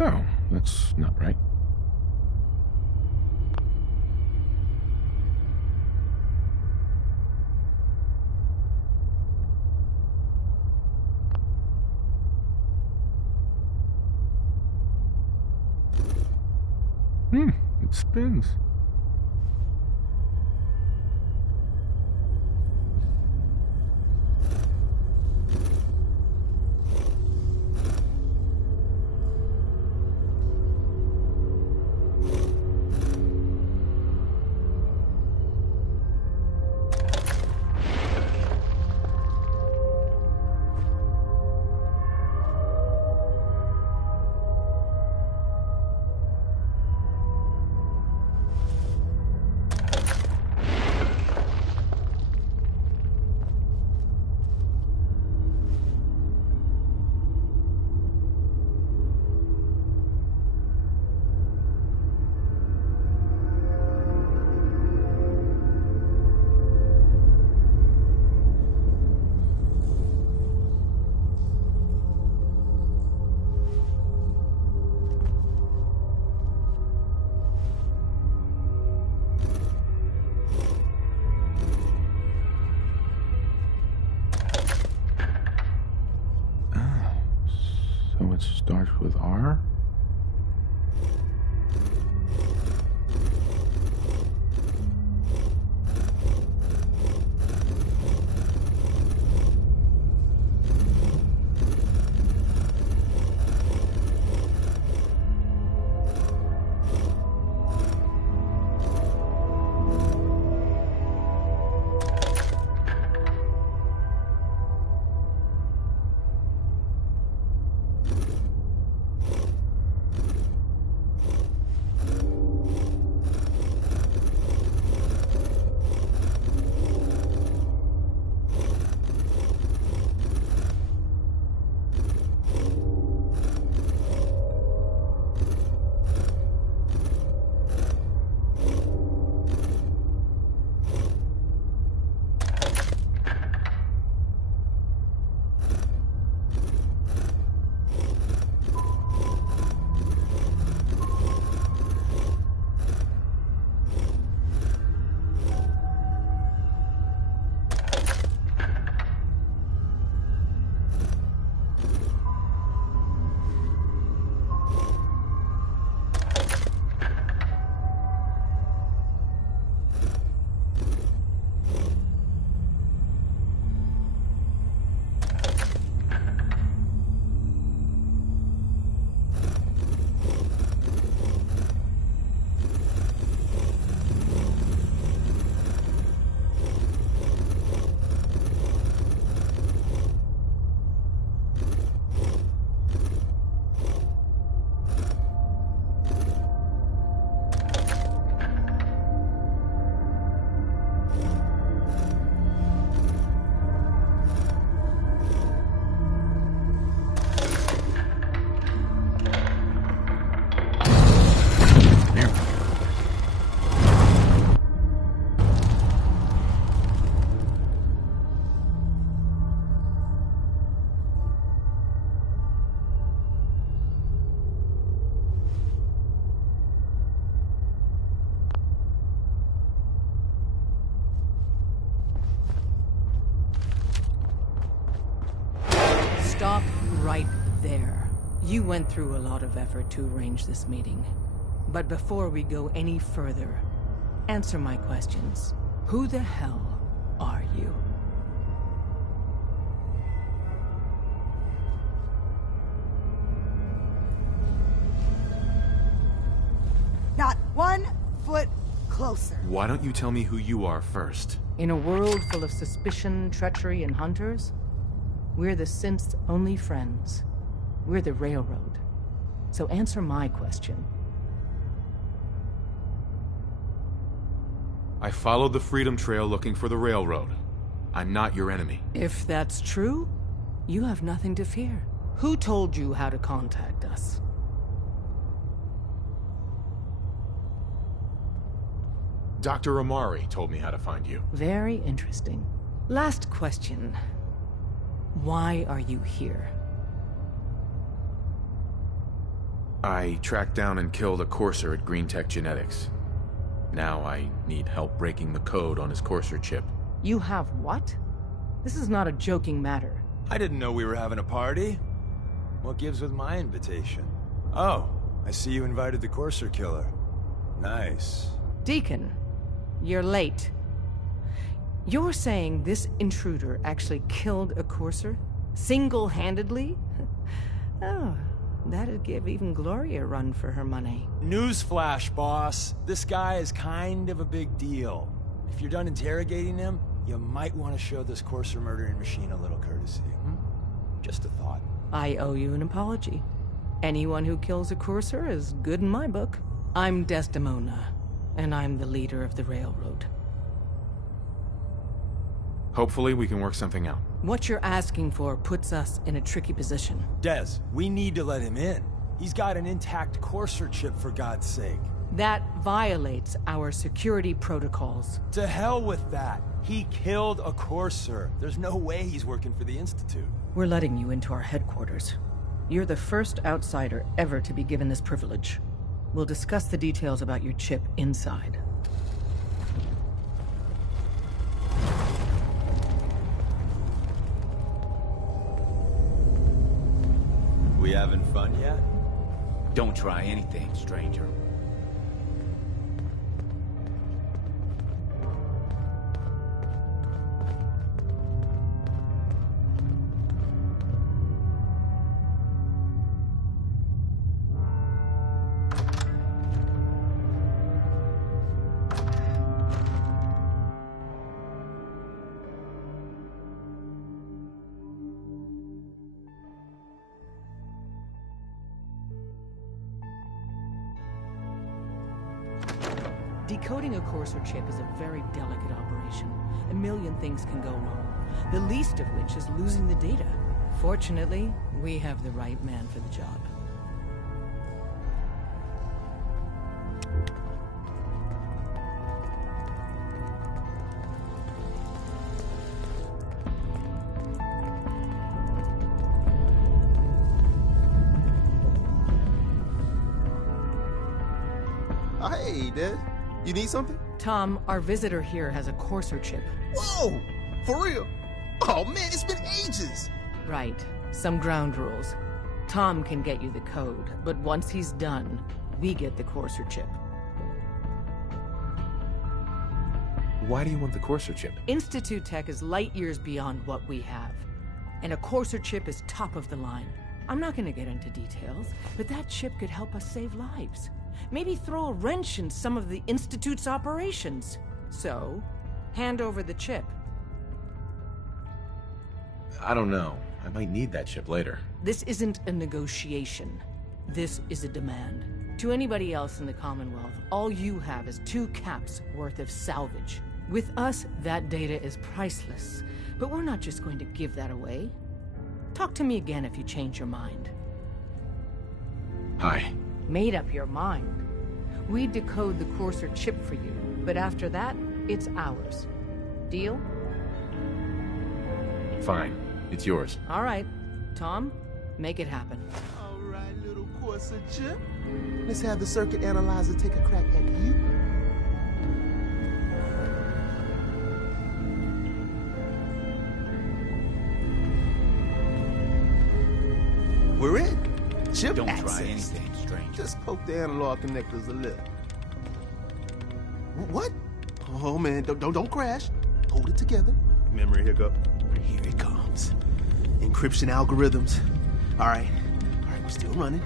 So, that's not right. It spins. So it starts with R? Stop right there. You went through a lot of effort to arrange this meeting. But before we go any further, answer my questions. Who the hell are you? Not 1 foot closer. Why don't you tell me who you are first? In a world full of suspicion, treachery, and hunters, we're the synth's only friends. We're the Railroad. So answer my question. I followed the Freedom Trail looking for the Railroad. I'm not your enemy. If that's true, you have nothing to fear. Who told you how to contact us? Dr. Amari told me how to find you. Very interesting. Last question. Why are you here? I tracked down and killed a courser at Green Tech Genetics. Now I need help breaking the code on his courser chip. You have what? This is not a joking matter. I didn't know we were having a party. What gives with my invitation? Oh, I see you invited the courser killer. Nice. Deacon, you're late. You're saying this intruder actually killed a courser? Single-handedly? Oh, that'd give even Gloria a run for her money. Newsflash, boss. This guy is kind of a big deal. If you're done interrogating him, you might want to show this courser murdering machine a little courtesy. Just a thought. I owe you an apology. Anyone who kills a courser is good in my book. I'm Desdemona, and I'm the leader of the railroad. Hopefully we can work something out. What you're asking for puts us in a tricky position. Des, we need to let him in. He's got an intact courser chip, for God's sake. That violates our security protocols. To hell with that. He killed a courser. There's no way he's working for the Institute. We're letting you into our headquarters. You're the first outsider ever to be given this privilege. We'll discuss the details about your chip inside. We having fun yet? Don't try anything, stranger. Decoding a courser chip is a very delicate operation. A million things can go wrong, the least of which is losing the data. Fortunately, we have the right man for the job. Hey, Des. You need something? Tom, our visitor here has a courser chip. Whoa! For real? Oh man, it's been ages! Right. Some ground rules. Tom can get you the code, but once he's done, we get the courser chip. Why do you want the courser chip? Institute tech is light years beyond what we have. And a courser chip is top of the line. I'm not gonna get into details, but that chip could help us save lives. Maybe throw a wrench in some of the Institute's operations. So, hand over the chip. I don't know. I might need that chip later. This isn't a negotiation. This is a demand. To anybody else in the Commonwealth, all you have is 2 caps worth of salvage. With us, that data is priceless. But we're not just going to give that away. Talk to me again if you change your mind. Hi. Made up your mind. We decode the courser chip for you, but after that, it's ours. Deal? Fine. It's yours. All right. Tom, make it happen. All right, little courser chip. Let's have the circuit analyzer take a crack at you. We're in. Chip Don't access. try anything, stranger. Just poke the analog connectors a little. What? Oh man, don't crash. Hold it together. Memory hiccup. Here it comes. Encryption algorithms. All right, we're still running.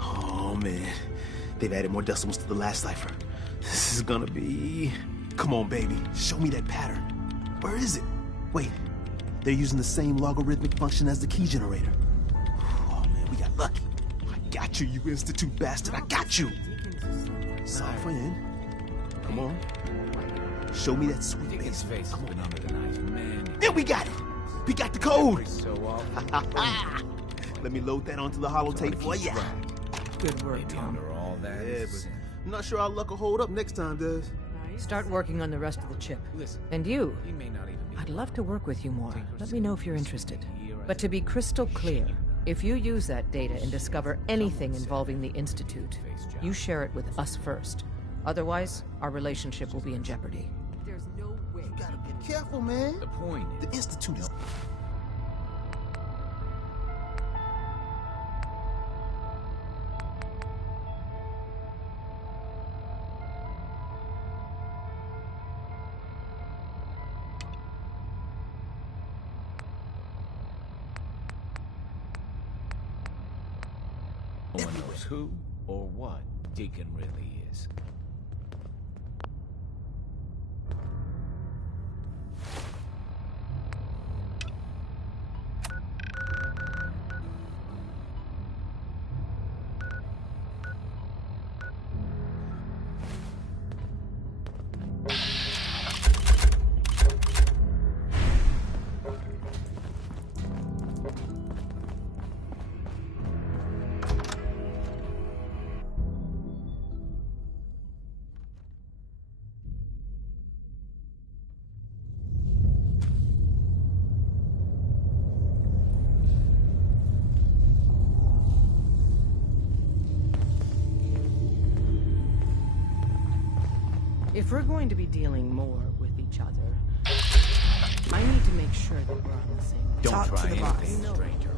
Oh man, they've added more decimals to the last cipher. This is gonna be... Come on, baby, show me that pattern. Where is it? Wait, they're using the same logarithmic function as the key generator. Oh man, we got lucky. I got you, you Institute bastard, I got you! Cipher in. Come on. Show me that sweet Think his face has been under the knife, man. Then we got it! We got the code! So often. Let me load that onto the holotape for ya. Good work, Maybe Tom. under all that Yeah, is but sin. I'm not sure our luck will hold up next time, does? Start working on the rest of the chip. Listen, And you, he may not even be. I'd love to work with you more. Let me know if you're interested. But to be crystal clear, If you use that data and discover anything involving the Institute, you share it with us first. Otherwise, our relationship will be in jeopardy. There's no way. You gotta be careful, man. The point is... The Institute is... No one knows who or what Deacon really is. If we're going to be dealing more with each other, I need to make sure that we're on the same page. Don't Talk to try the boss. anything, stranger.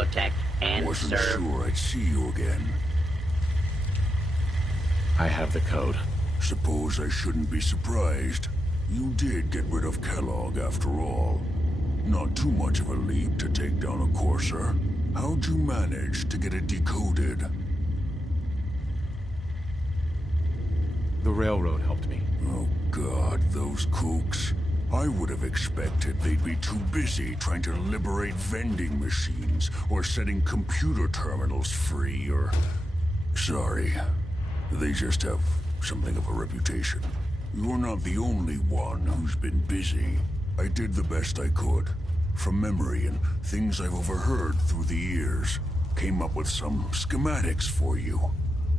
Protect and Wasn't serve. sure I'd see you again. I have the code. Suppose I shouldn't be surprised. You did get rid of Kellogg after all. Not too much of a leap to take down a courser. How'd you manage to get it decoded? The railroad helped me. Oh God, those kooks. I would have expected they'd be too busy trying to liberate vending machines or setting computer terminals free or... Sorry. They just have something of a reputation. You're not the only one who's been busy. I did the best I could. From memory and things I've overheard through the years. Came up with some schematics for you.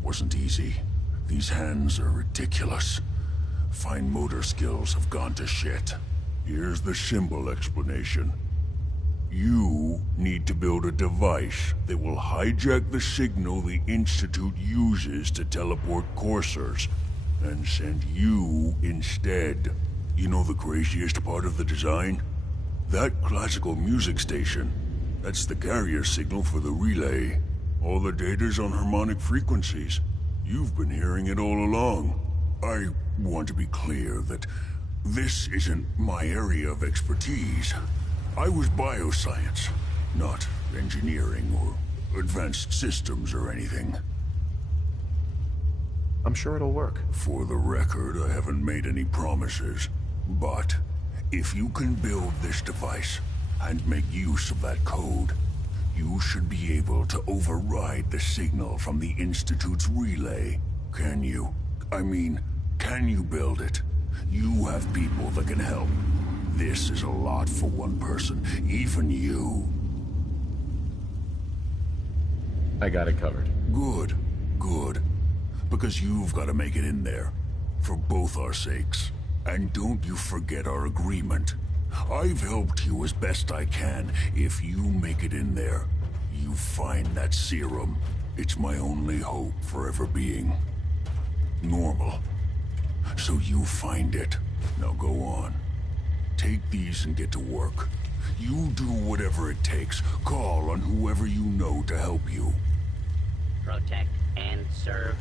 Wasn't easy. These hands are ridiculous. Fine motor skills have gone to shit. Here's the simple explanation. You need to build a device that will hijack the signal the Institute uses to teleport coursers, and send you instead. You know the craziest part of the design? That classical music station. That's the carrier signal for the relay. All the data's on harmonic frequencies. You've been hearing it all along. I want to be clear that this isn't my area of expertise. I was bioscience, not engineering or advanced systems or anything. I'm sure it'll work. For the record, I haven't made any promises. But if you can build this device and make use of that code, you should be able to override the signal from the Institute's relay. Can you? I mean, can you build it? You have people that can help. This is a lot for one person, even you. I got it covered. Good, good. Because you've got to make it in there. For both our sakes. And don't you forget our agreement. I've helped you as best I can. If you make it in there, you find that serum. It's my only hope for ever being normal. So you find it. Now go on. Take these and get to work. You do whatever it takes. Call on whoever you know to help you. Protect and serve.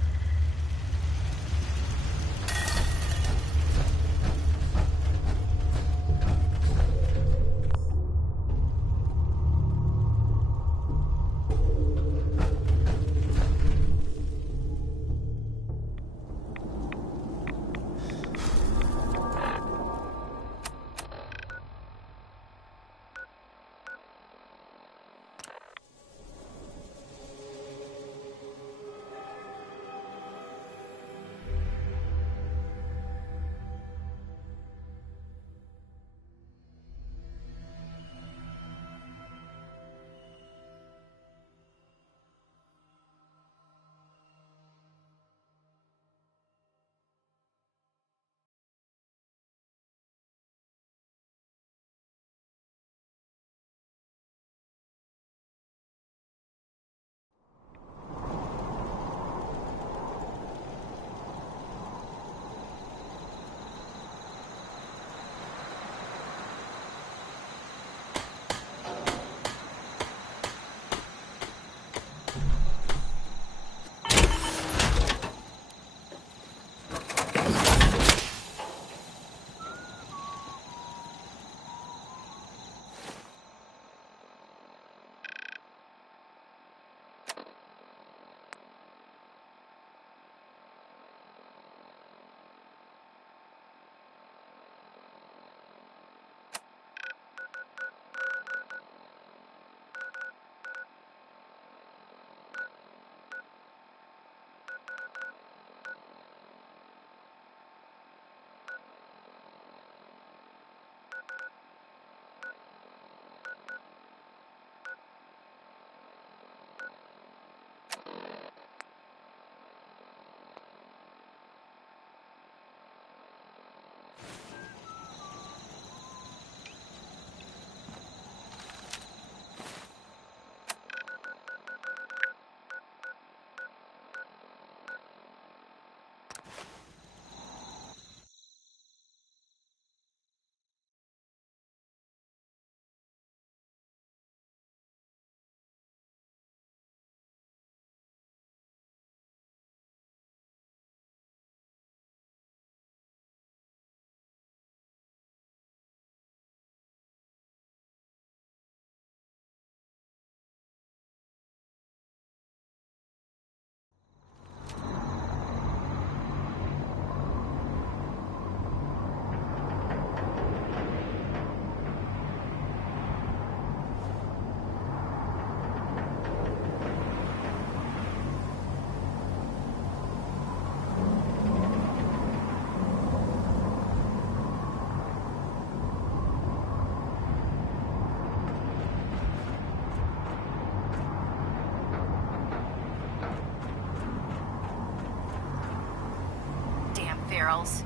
girls.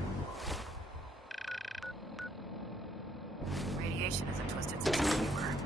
Radiation is a twisted sense of humor.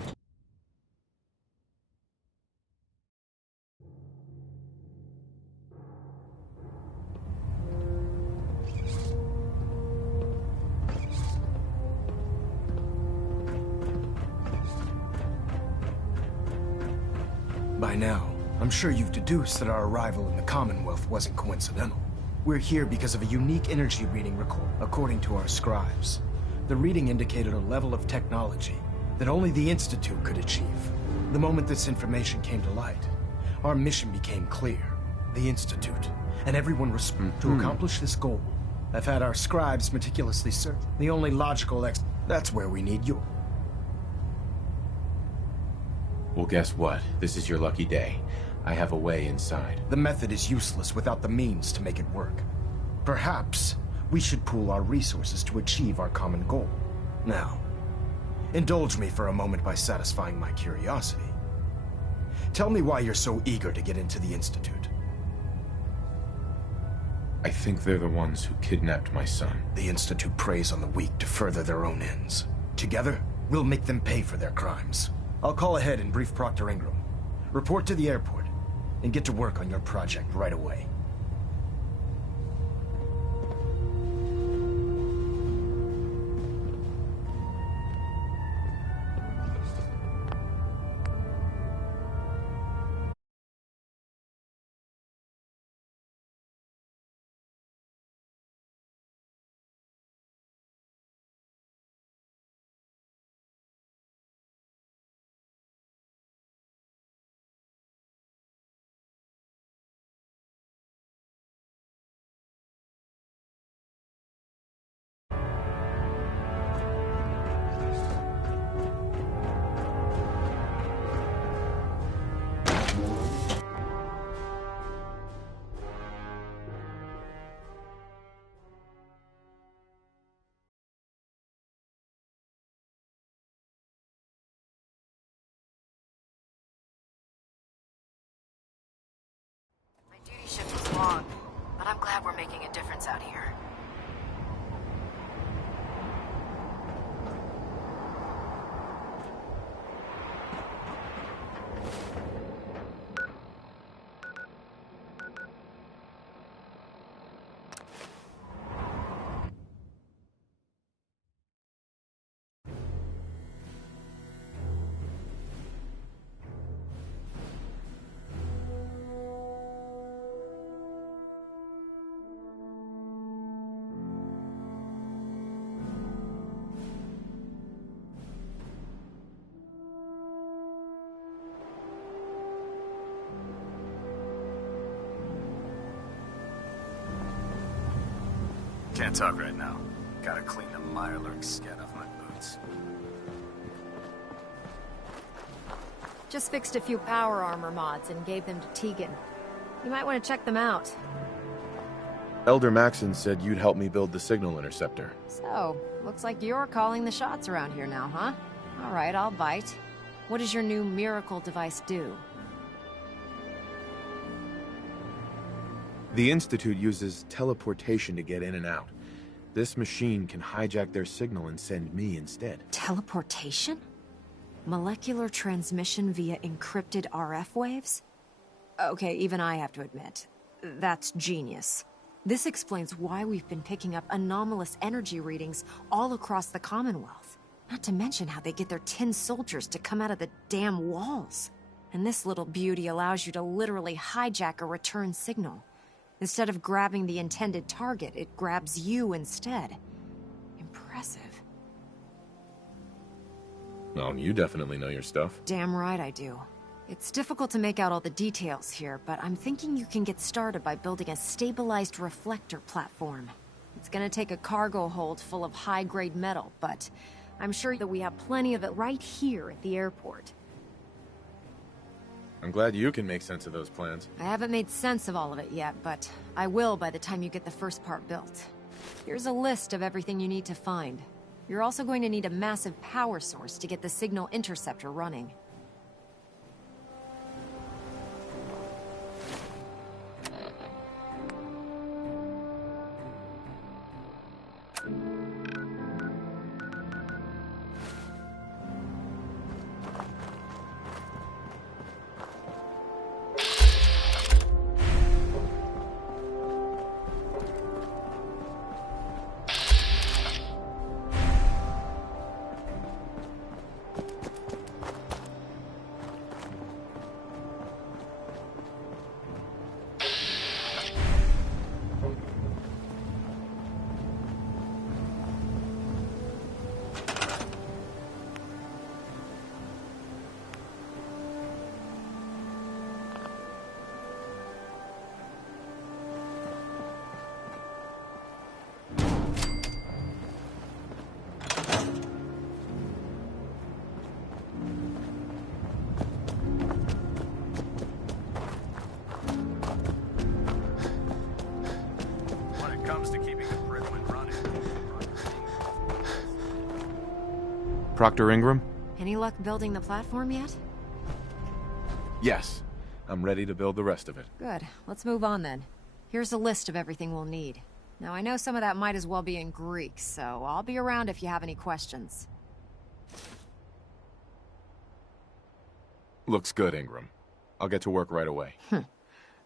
By now, I'm sure you've deduced that our arrival in the Commonwealth wasn't coincidental. We're here because of a unique energy reading record, according to our scribes. The reading indicated a level of technology that only the Institute could achieve. The moment this information came to light, our mission became clear. The Institute, and everyone to accomplish this goal, have had our scribes meticulously search. The only logical that's where we need you. Well, guess what? This is your lucky day. I have a way inside. The method is useless without the means to make it work. Perhaps we should pool our resources to achieve our common goal. Now, indulge me for a moment by satisfying my curiosity. Tell me why you're so eager to get into the Institute. I think they're the ones who kidnapped my son. The Institute preys on the weak to further their own ends. Together, we'll make them pay for their crimes. I'll call ahead and brief Proctor Ingram. Report to the airport, and get to work on your project right away. Duty shift was long, but I'm glad we're making a difference out here. Can't talk right now. Gotta clean the Mirelurk scat off my boots. Just fixed a few power armor mods and gave them to Tegan. You might want to check them out. Elder Maxon said you'd help me build the signal interceptor. So, looks like you're calling the shots around here now, huh? All right, I'll bite. What does your new miracle device do? The Institute uses teleportation to get in and out. This machine can hijack their signal and send me instead. Teleportation? Molecular transmission via encrypted RF waves? Okay, even I have to admit, that's genius. This explains why we've been picking up anomalous energy readings all across the Commonwealth. Not to mention how they get their tin soldiers to come out of the damn walls. And this little beauty allows you to literally hijack a return signal. Instead of grabbing the intended target, it grabs you instead. Impressive. Well, you definitely know your stuff. Damn right I do. It's difficult to make out all the details here, but I'm thinking you can get started by building a stabilized reflector platform. It's gonna take a cargo hold full of high-grade metal, but I'm sure that we have plenty of it right here at the airport. I'm glad you can make sense of those plans. I haven't made sense of all of it yet, but I will by the time you get the first part built. Here's a list of everything you need to find. You're also going to need a massive power source to get the signal interceptor running. Proctor Ingram? Any luck building the platform yet? Yes. I'm ready to build the rest of it. Good. Let's move on then. Here's a list of everything we'll need. Now, I know some of that might as well be in Greek, so I'll be around if you have any questions. Looks good, Ingram. I'll get to work right away. I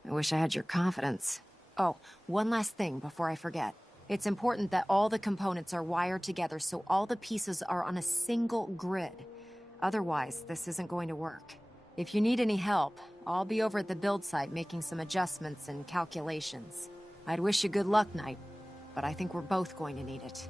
wish I had your confidence. Oh, one last thing before I forget. It's important that all the components are wired together so all the pieces are on a single grid. Otherwise, this isn't going to work. If you need any help, I'll be over at the build site making some adjustments and calculations. I'd wish you good luck, Knight, but I think we're both going to need it.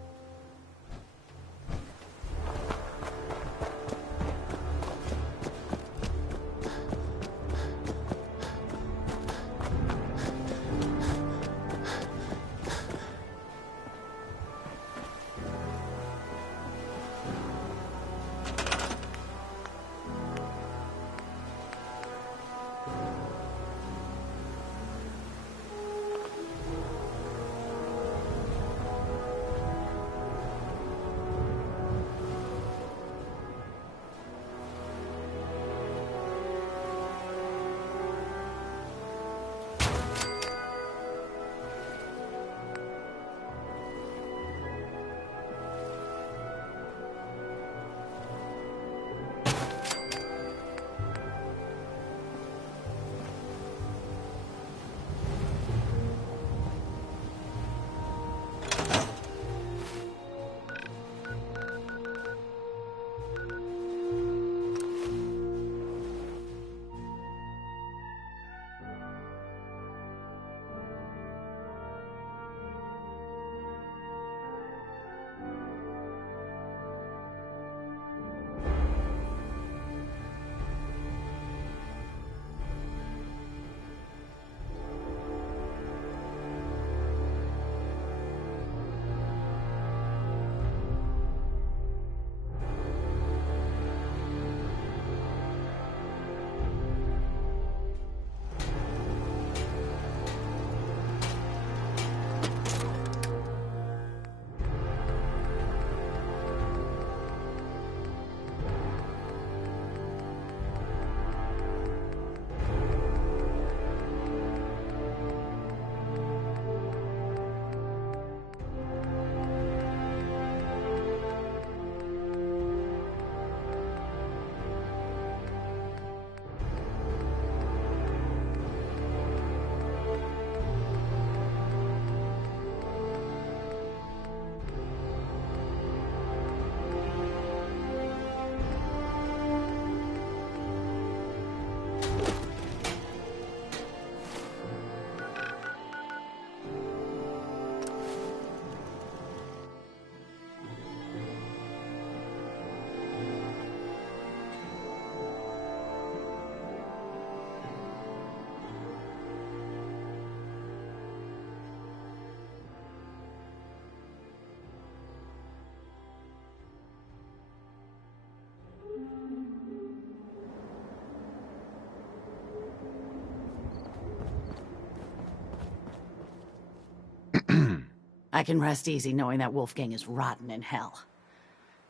I can rest easy knowing that Wolfgang is rotten in hell.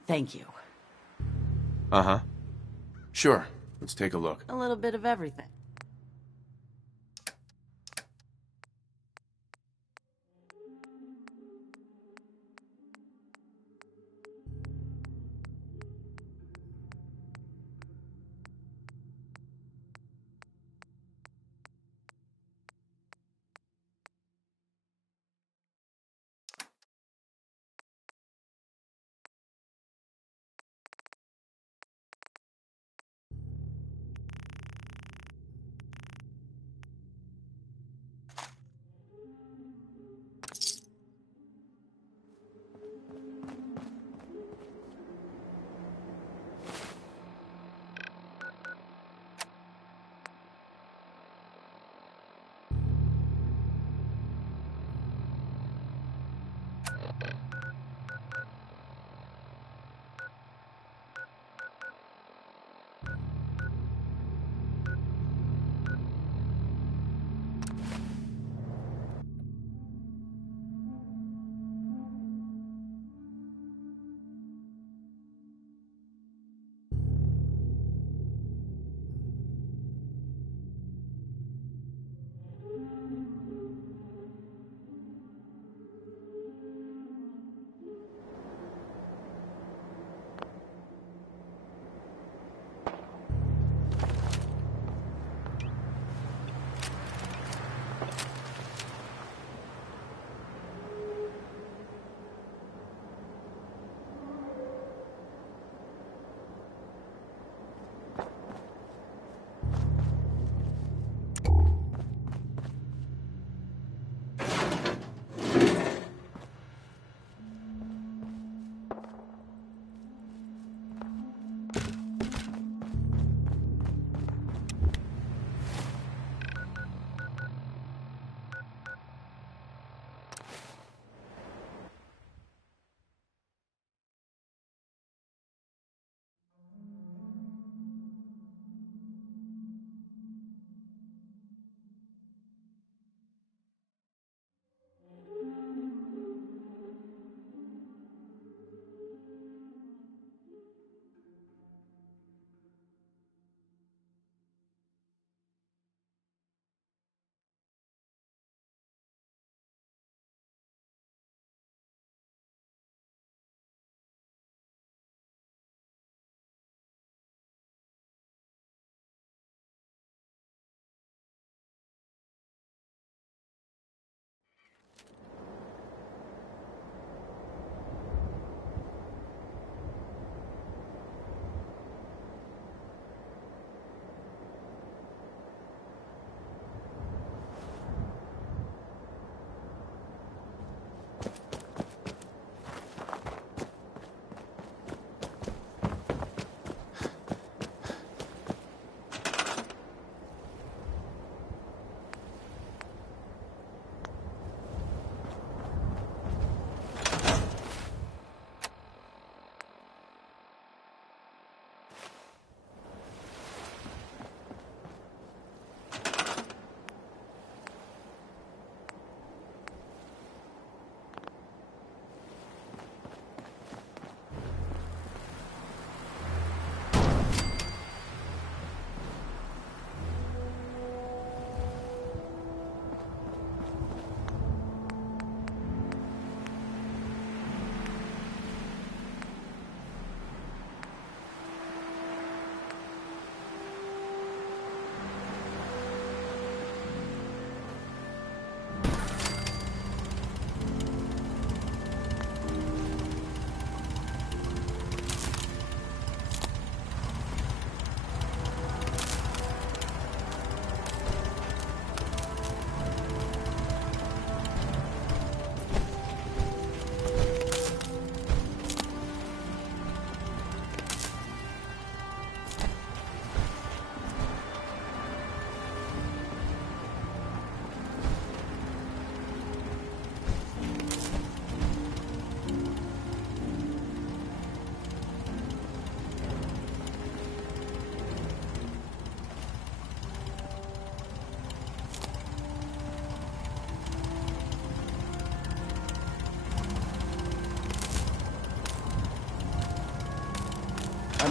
Thank you. Uh-huh. Sure. Let's take a look. A little bit of everything.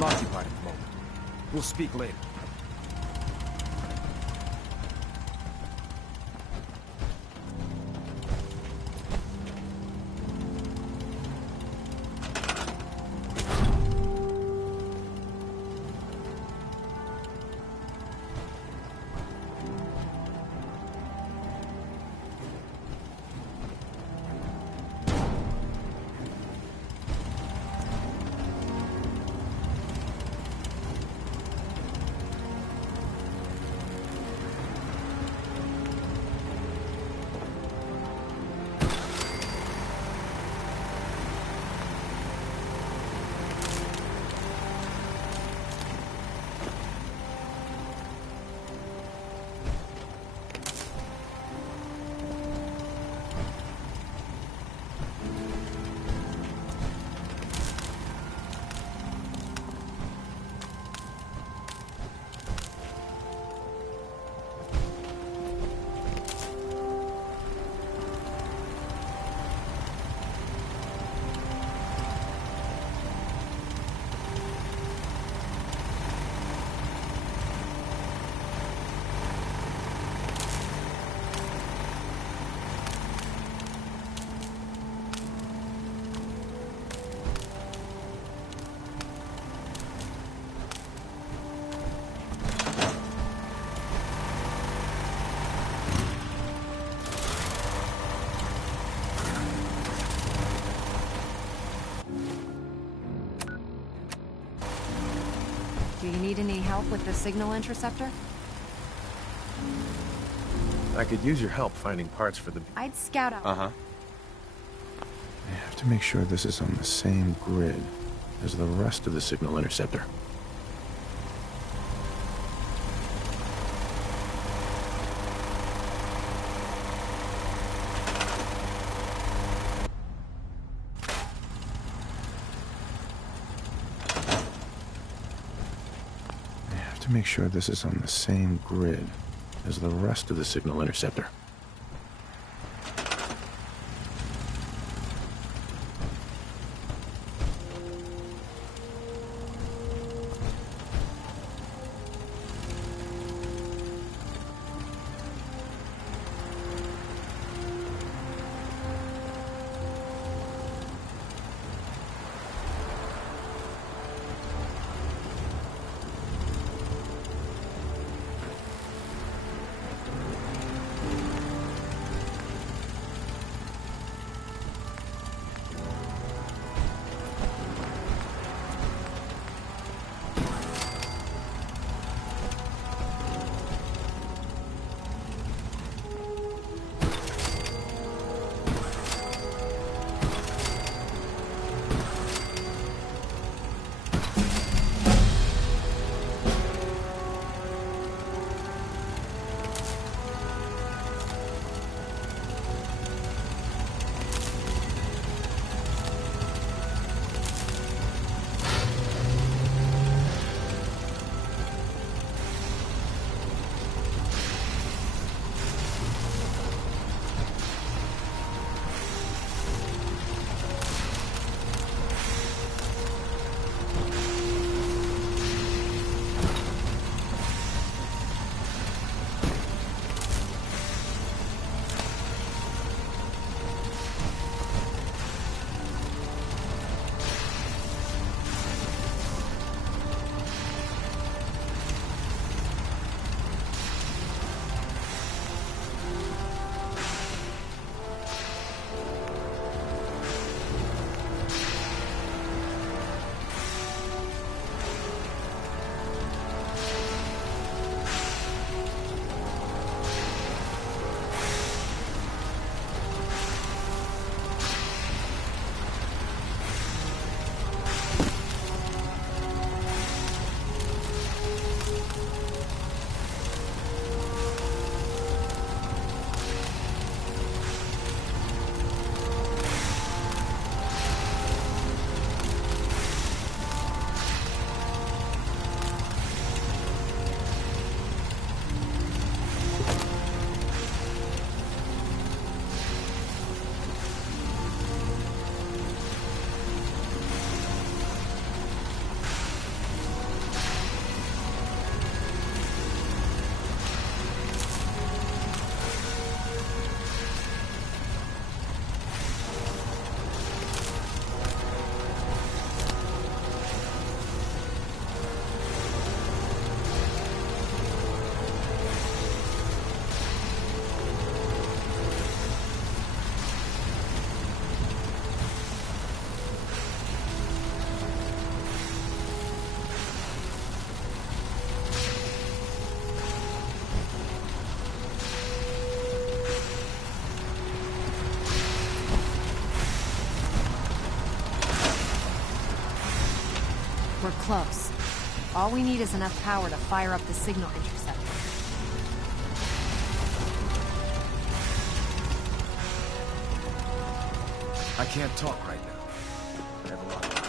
I'm occupied at the moment. We'll speak later. Do you need any help with the signal interceptor? I could use your help finding parts for the... I'd scout out... Uh-huh. I have to make sure this is on the same grid as the rest of the signal interceptor. Make sure this is on the same grid as the rest of the signal interceptor. close. All we need is enough power to fire up the signal interceptor. I can't talk right now. I have a lot to do.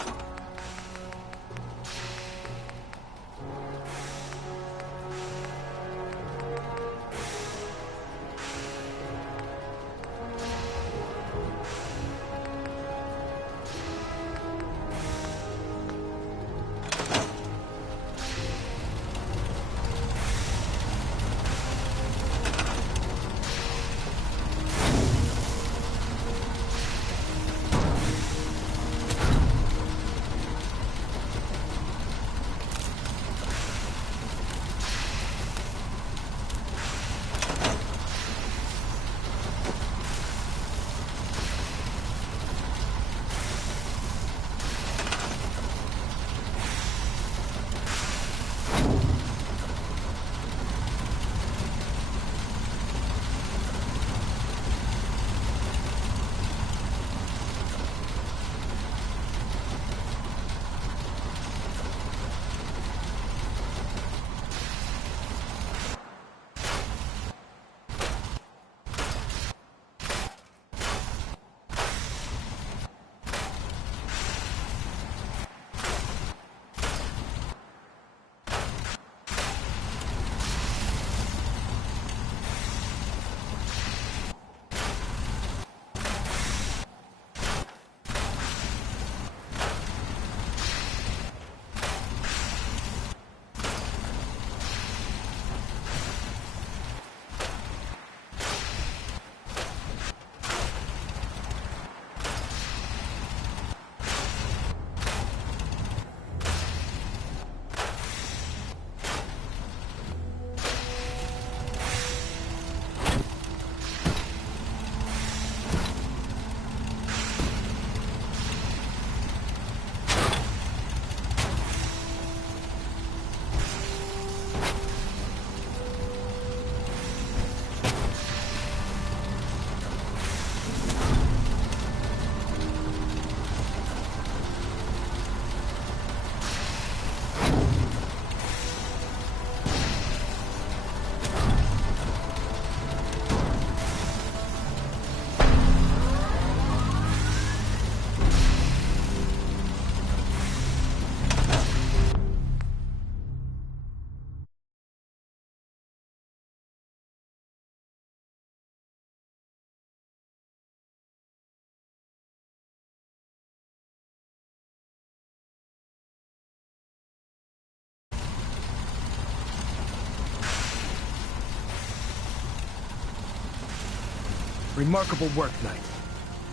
Remarkable work, Knight.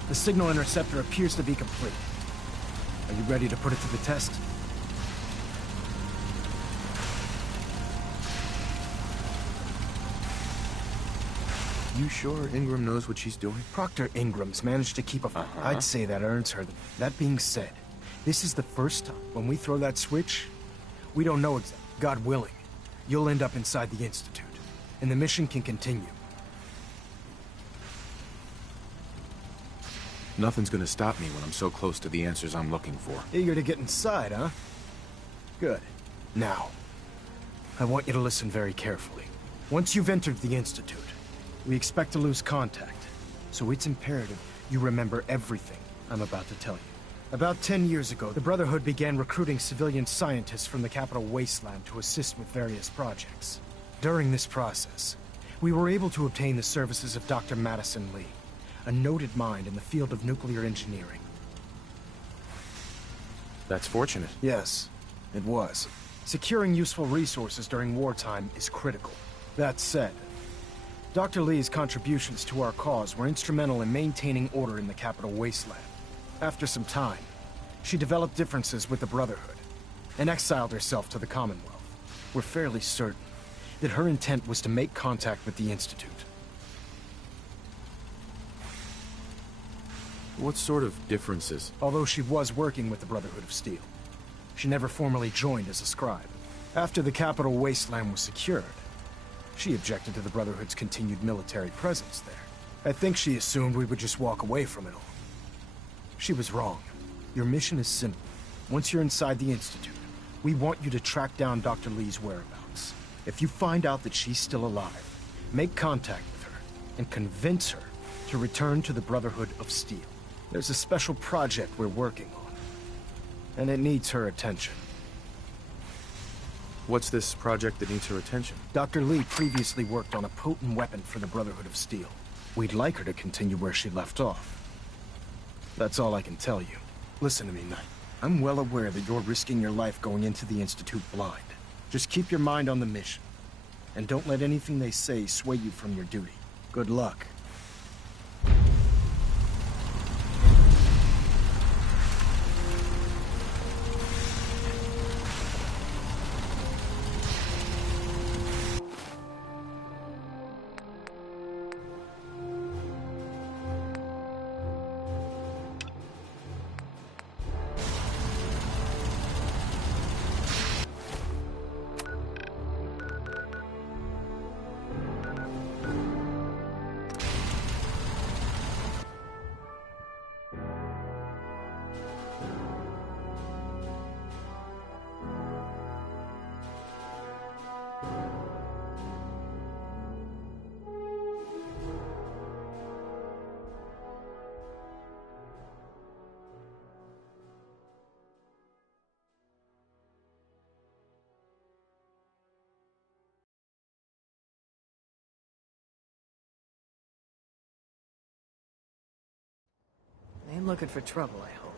The signal interceptor appears to be complete. Are you ready to put it to the test? You sure Ingram knows what she's doing? Proctor Ingram's managed to keep a... I'd say that earns her. That being said, this is the first time when we throw that switch, we don't know exactly. God willing, you'll end up inside the Institute, and the mission can continue. Nothing's gonna stop me when I'm so close to the answers I'm looking for. Eager to get inside, huh? Good. Now, I want you to listen very carefully. Once you've entered the Institute, we expect to lose contact, so it's imperative you remember everything I'm about to tell you. About 10 years ago, the Brotherhood began recruiting civilian scientists from the capital wasteland to assist with various projects. During this process, we were able to obtain the services of Dr. Madison Lee, a noted mind in the field of nuclear engineering. That's fortunate. Yes, it was. Securing useful resources during wartime is critical. That said, Dr. Lee's contributions to our cause were instrumental in maintaining order in the capital wasteland. After some time, she developed differences with the Brotherhood and exiled herself to the Commonwealth. We're fairly certain that her intent was to make contact with the Institute. What sort of differences? Although she was working with the Brotherhood of Steel, she never formally joined as a scribe. After the capital wasteland was secured, she objected to the Brotherhood's continued military presence there. I think she assumed we would just walk away from it all. She was wrong. Your mission is simple. Once you're inside the Institute, We want you to track down Dr. Lee's whereabouts. If you find out that she's still alive, make contact with her and convince her to return to the Brotherhood of Steel. There's a special project we're working on, and it needs her attention. What's this project that needs her attention? Dr. Lee previously worked on a potent weapon for the Brotherhood of Steel. We'd like her to continue where she left off. That's all I can tell you. Listen to me, Knight. I'm well aware that you're risking your life going into the Institute blind. Just keep your mind on the mission. And don't let anything they say sway you from your duty. Good luck. Ain't looking for trouble, I hope.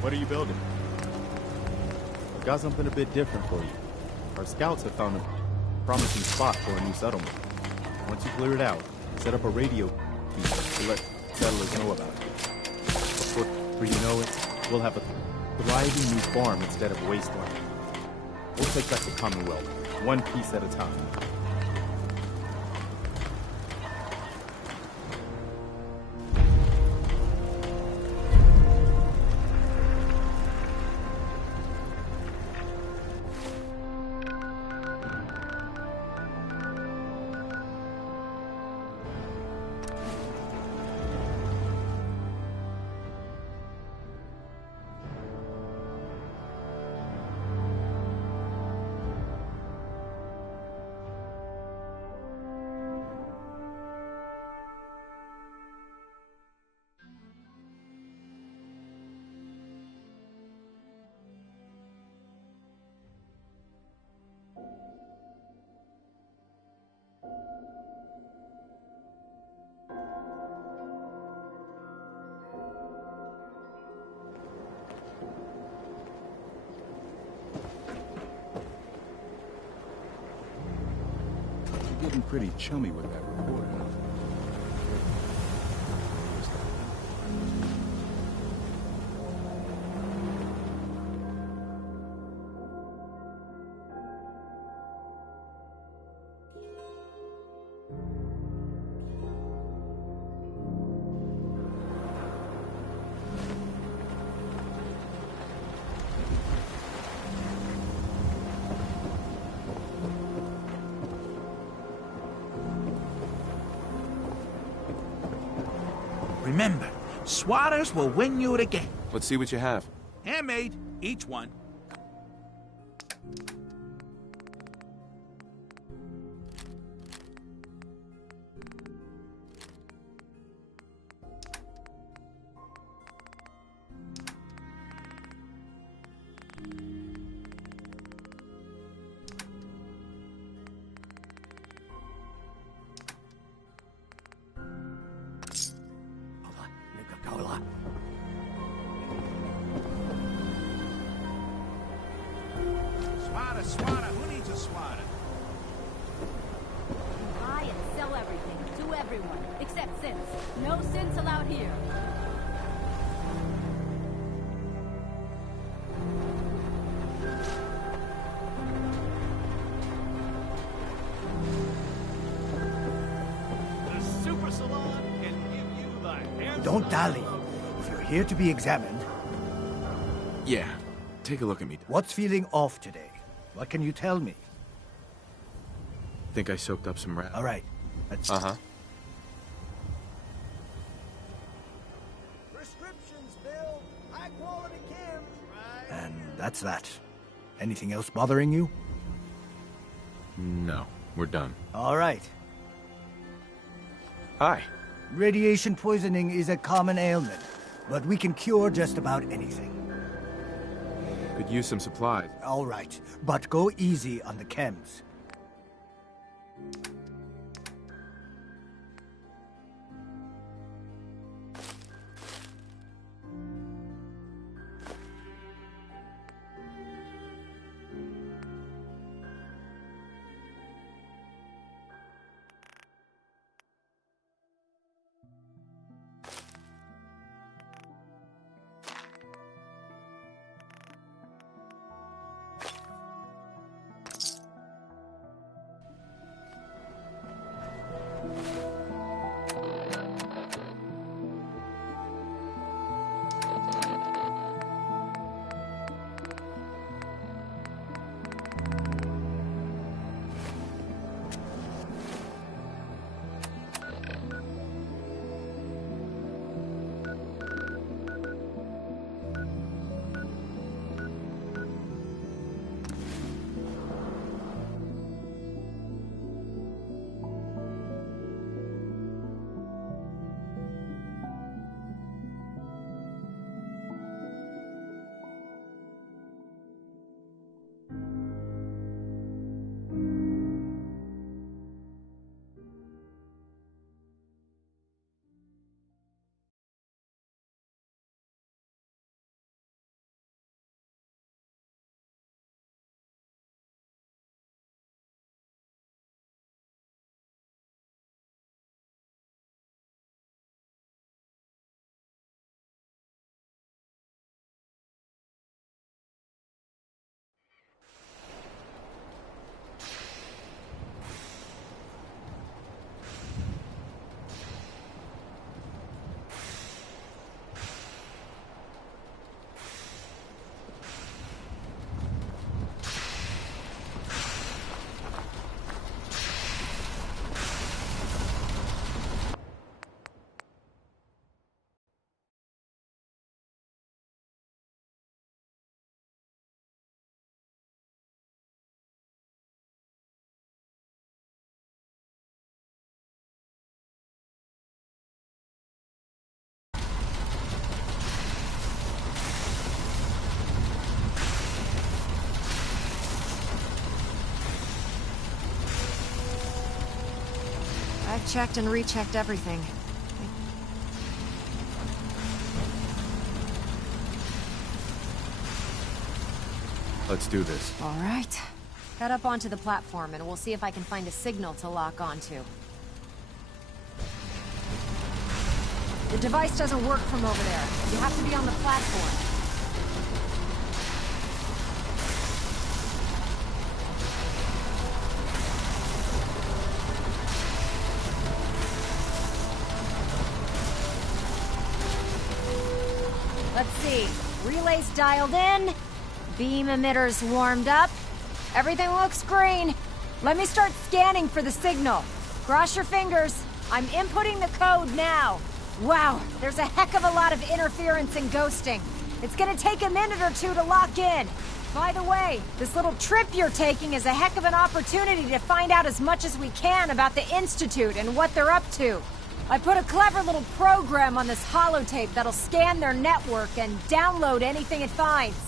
What are you building? I've got something a bit different for you. Our scouts have found a promising spot for a new settlement. Once you clear it out, set up a radio feed to let settlers know about it. Before you know it, we'll have a thriving new farm instead of wasteland. We'll take back the Commonwealth, one piece at a time. Getting pretty chummy with that reporter. Remember, swatters will win you the game. Let's see what you have. Handmade, each one. Swatter. Who needs a swatter? Buy and sell everything to everyone, except synths. No synths allowed here. The Super Salon can give you the hair. Don't dally. If you're here to be examined... Yeah, take a look at me. What's feeling off today? What can you tell me? Think I soaked up some rat. All right. Let's... Uh-huh. Prescriptions, Bill. High quality chems, right? And that's that. Anything else bothering you? No, we're done. All right. Hi. Radiation poisoning is a common ailment, but we can cure just about anything. Could use some supplies. All right, but go easy on the chems. I've checked and rechecked everything. Let's do this. All right. Head up onto the platform and we'll see if I can find a signal to lock onto. The device doesn't work from over there. You have to be on the platform. Let's see. Relays dialed in. Beam emitters warmed up. Everything looks green. Let me start scanning for the signal. Cross your fingers. I'm inputting the code now. Wow, there's a heck of a lot of interference and ghosting. It's gonna take a minute or two to lock in. By the way, this little trip you're taking is a heck of an opportunity to find out as much as we can about the Institute and what they're up to. I put a clever little program on this holotape that'll scan their network and download anything it finds.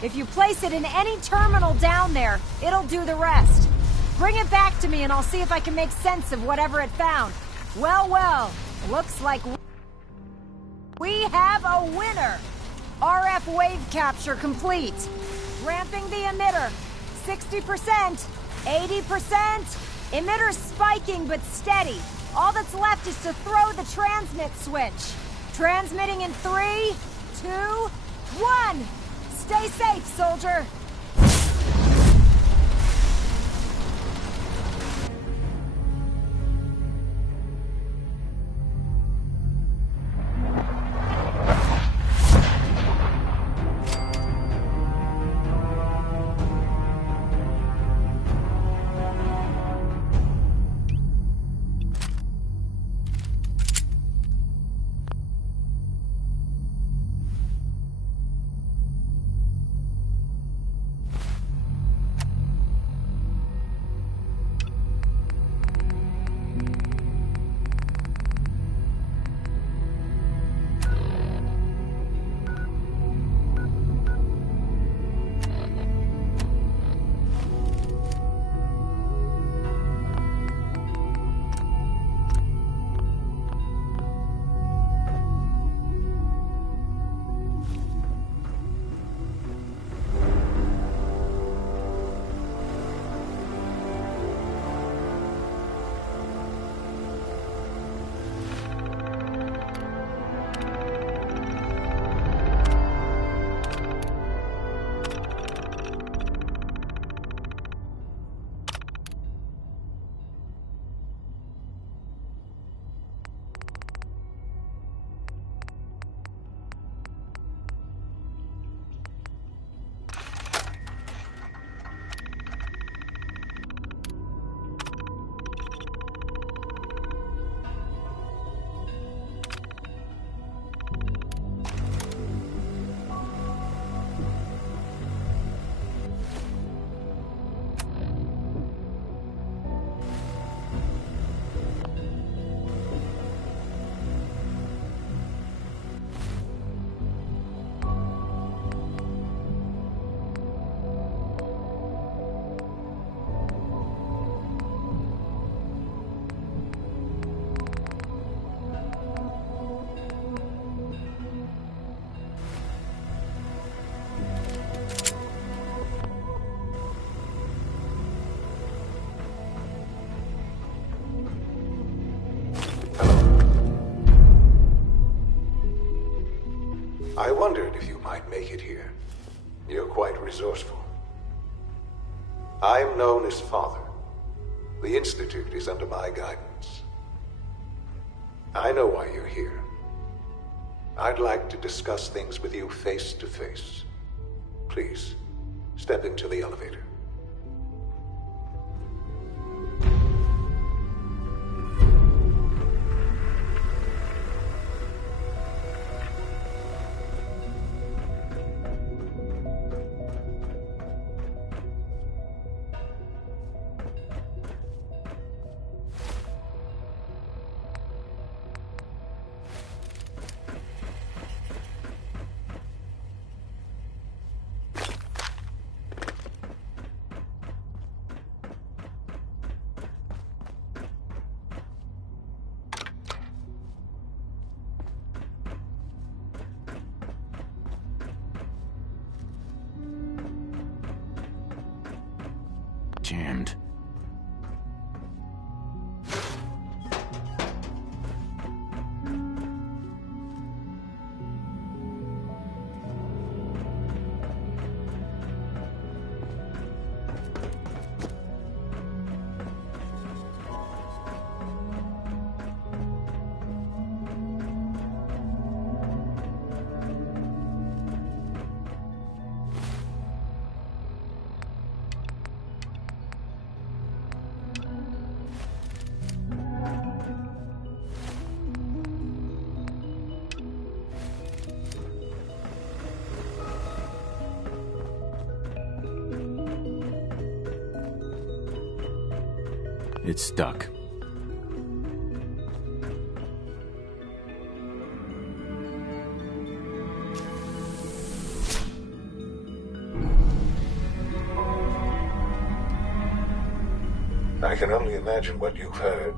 If you place it in any terminal down there, it'll do the rest. Bring it back to me and I'll see if I can make sense of whatever it found. Well, looks like we have a winner. RF wave capture complete. Ramping the emitter. 60%, 80%. Emitter's spiking but steady. All that's left is to throw the transmit switch. Transmitting in 3, 2, 1. Stay safe, soldier. I wondered if you might make it here. You're quite resourceful. I'm known as Father. The Institute is under my guidance. I know why you're here. I'd like to discuss things with you face to face. Please, step into the elevator. Jammed. It's stuck. I can only imagine what you've heard,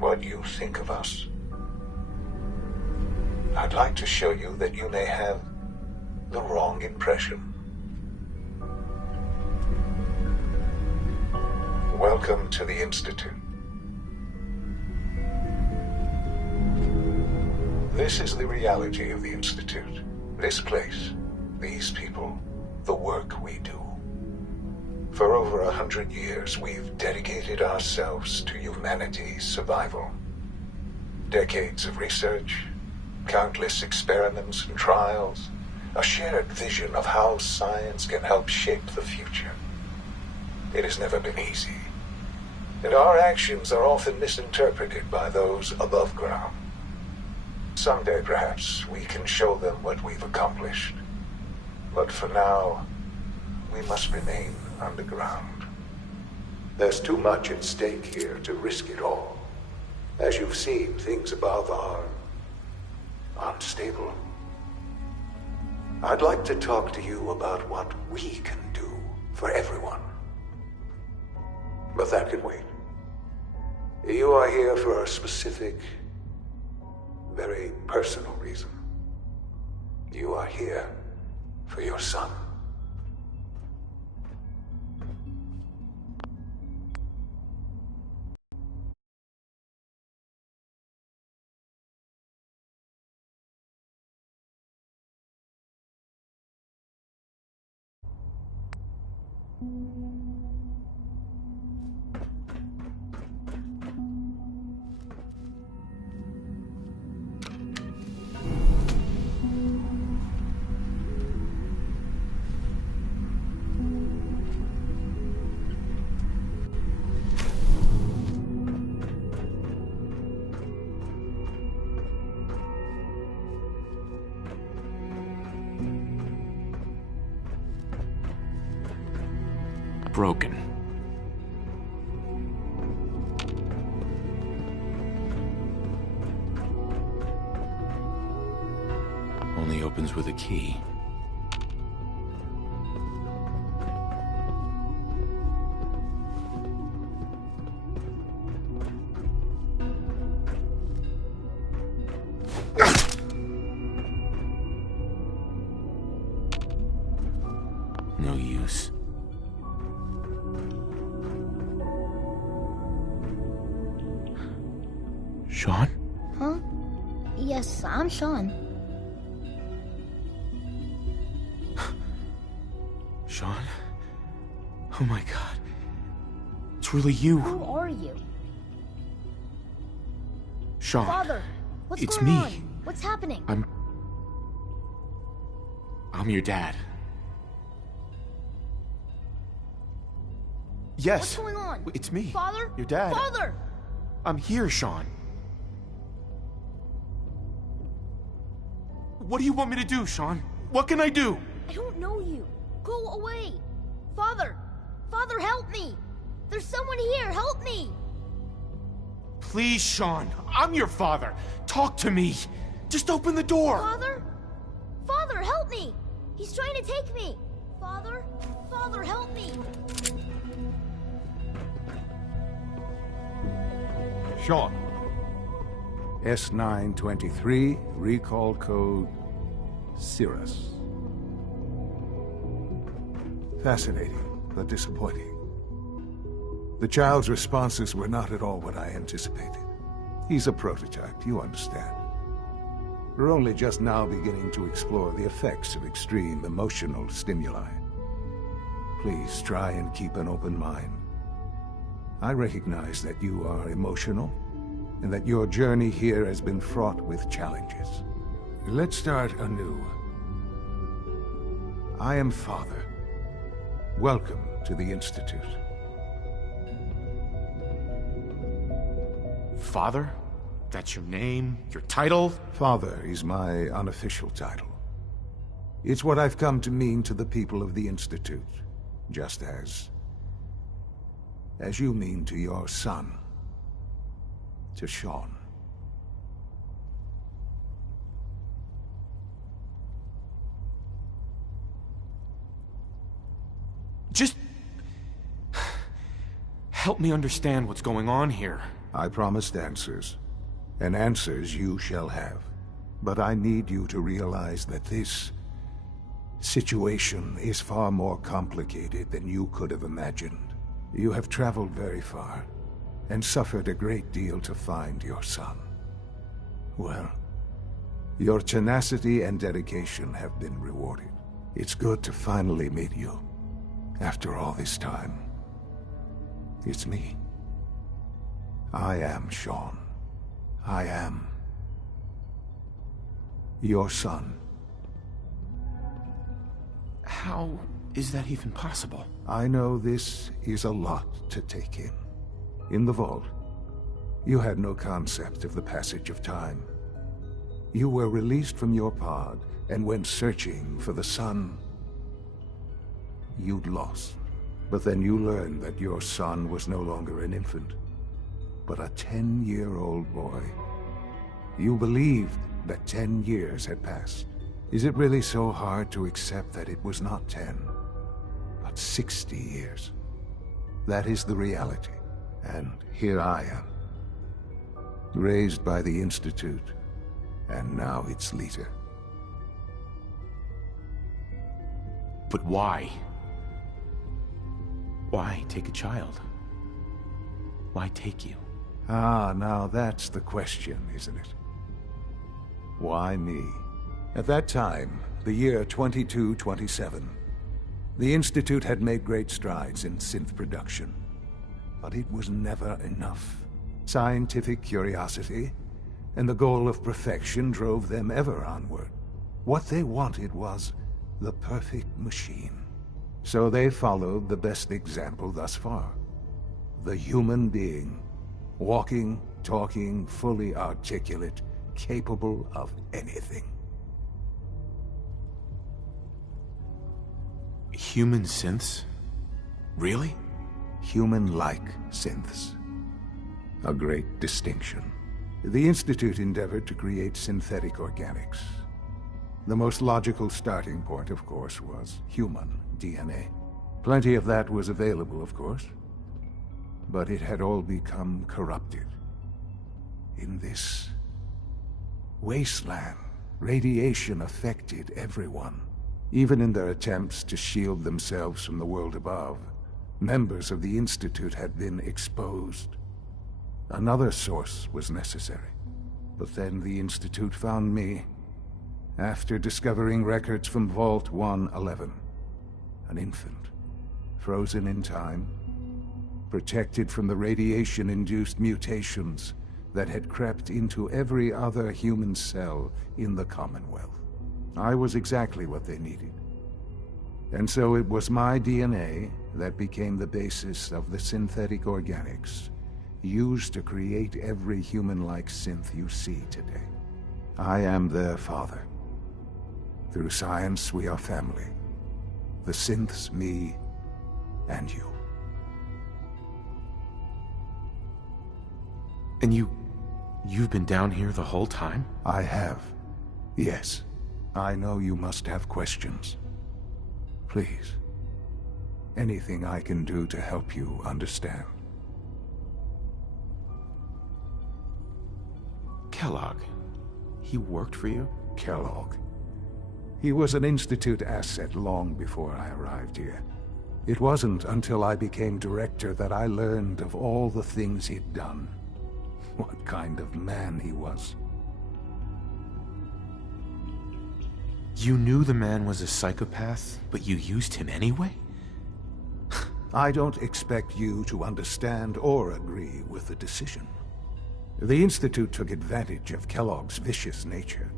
what you think of us. I'd like to show you that you may have the wrong impression. Welcome to the Institute. This is the reality of the Institute. This place, these people, the work we do. For over 100 years, we've dedicated ourselves to humanity's survival. Decades of research, countless experiments and trials, a shared vision of how science can help shape the future. It has never been easy, and our actions are often misinterpreted by those above ground. Someday, perhaps, we can show them what we've accomplished. But for now, we must remain underground. There's too much at stake here to risk it all. As you've seen, things above are unstable. I'd like to talk to you about what we can do for everyone. But that can wait. You are here for a specific, very personal reason. You are here for your son. Broken. Only opens with a key. No use. Sean? Huh? Yes, I'm Sean. Sean? Oh my god. It's really you. Who are you? Sean. Father, what's It's going me. on? What's happening? I'm your dad. Yes. What's going on? It's me. Father? Your dad. Father! I'm here, Sean. What do you want me to do, Sean? What can I do? I don't know you. Go away. Father! Father, help me! There's someone here, help me! Please, Sean. I'm your father. Talk to me. Just open the door. Father? Father, help me! He's trying to take me! Father? Father, help me! Sean. S923, recall code Cirrus. Fascinating, but disappointing. The child's responses were not at all what I anticipated. He's a prototype, you understand. We're only just now beginning to explore the effects of extreme emotional stimuli. Please try and keep an open mind. I recognize that you are emotional, and that your journey here has been fraught with challenges. Let's start anew. I am Father. Welcome to the Institute. Father? That's your name? Your title? Father is my unofficial title. It's what I've come to mean to the people of the Institute, just as you mean to your son, to Sean. Just help me understand what's going on here. I promised answers, and answers you shall have. But I need you to realize that this situation is far more complicated than you could have imagined. You have traveled very far, and suffered a great deal to find your son. Well, your tenacity and dedication have been rewarded. It's good to finally meet you, after all this time. It's me. I am Sean. I am your son. How is that even possible? I know this is a lot to take in. In the vault, you had no concept of the passage of time. You were released from your pod and went searching for the sun you'd lost. But then you learned that your son was no longer an infant, but a 10-year-old boy. You believed that 10 years had passed. Is it really so hard to accept that it was not 10, but 60 years? That is the reality. And here I am, raised by the Institute, and now its leader. But why? Why take a child? Why take you? Ah, now that's the question, isn't it? Why me? At that time, the year 2227, the Institute had made great strides in synth production. But it was never enough. Scientific curiosity and the goal of perfection drove them ever onward. What they wanted was the perfect machine. So they followed the best example thus far. The human being. Walking, talking, fully articulate, capable of anything. Human synths? Really? Human-like synths. A great distinction. The Institute endeavored to create synthetic organics. The most logical starting point, of course, was human DNA. Plenty of that was available, of course. But it had all become corrupted. In this wasteland, radiation affected everyone. Even in their attempts to shield themselves from the world above, members of the Institute had been exposed. Another source was necessary. But then the Institute found me, after discovering records from Vault 111. An infant, frozen in time, protected from the radiation-induced mutations that had crept into every other human cell in the Commonwealth. I was exactly what they needed. And so it was my DNA that became the basis of the synthetic organics used to create every human-like synth you see today. I am their father. Through science, we are family. The synths, me, and you. And you've been down here the whole time? I have. Yes. I know you must have questions. Please. Anything I can do to help you understand. Kellogg. He worked for you? Kellogg. He was an Institute asset long before I arrived here. It wasn't until I became director that I learned of all the things he'd done. What kind of man he was. You knew the man was a psychopath, but you used him anyway? I don't expect you to understand or agree with the decision. The Institute took advantage of Kellogg's vicious nature.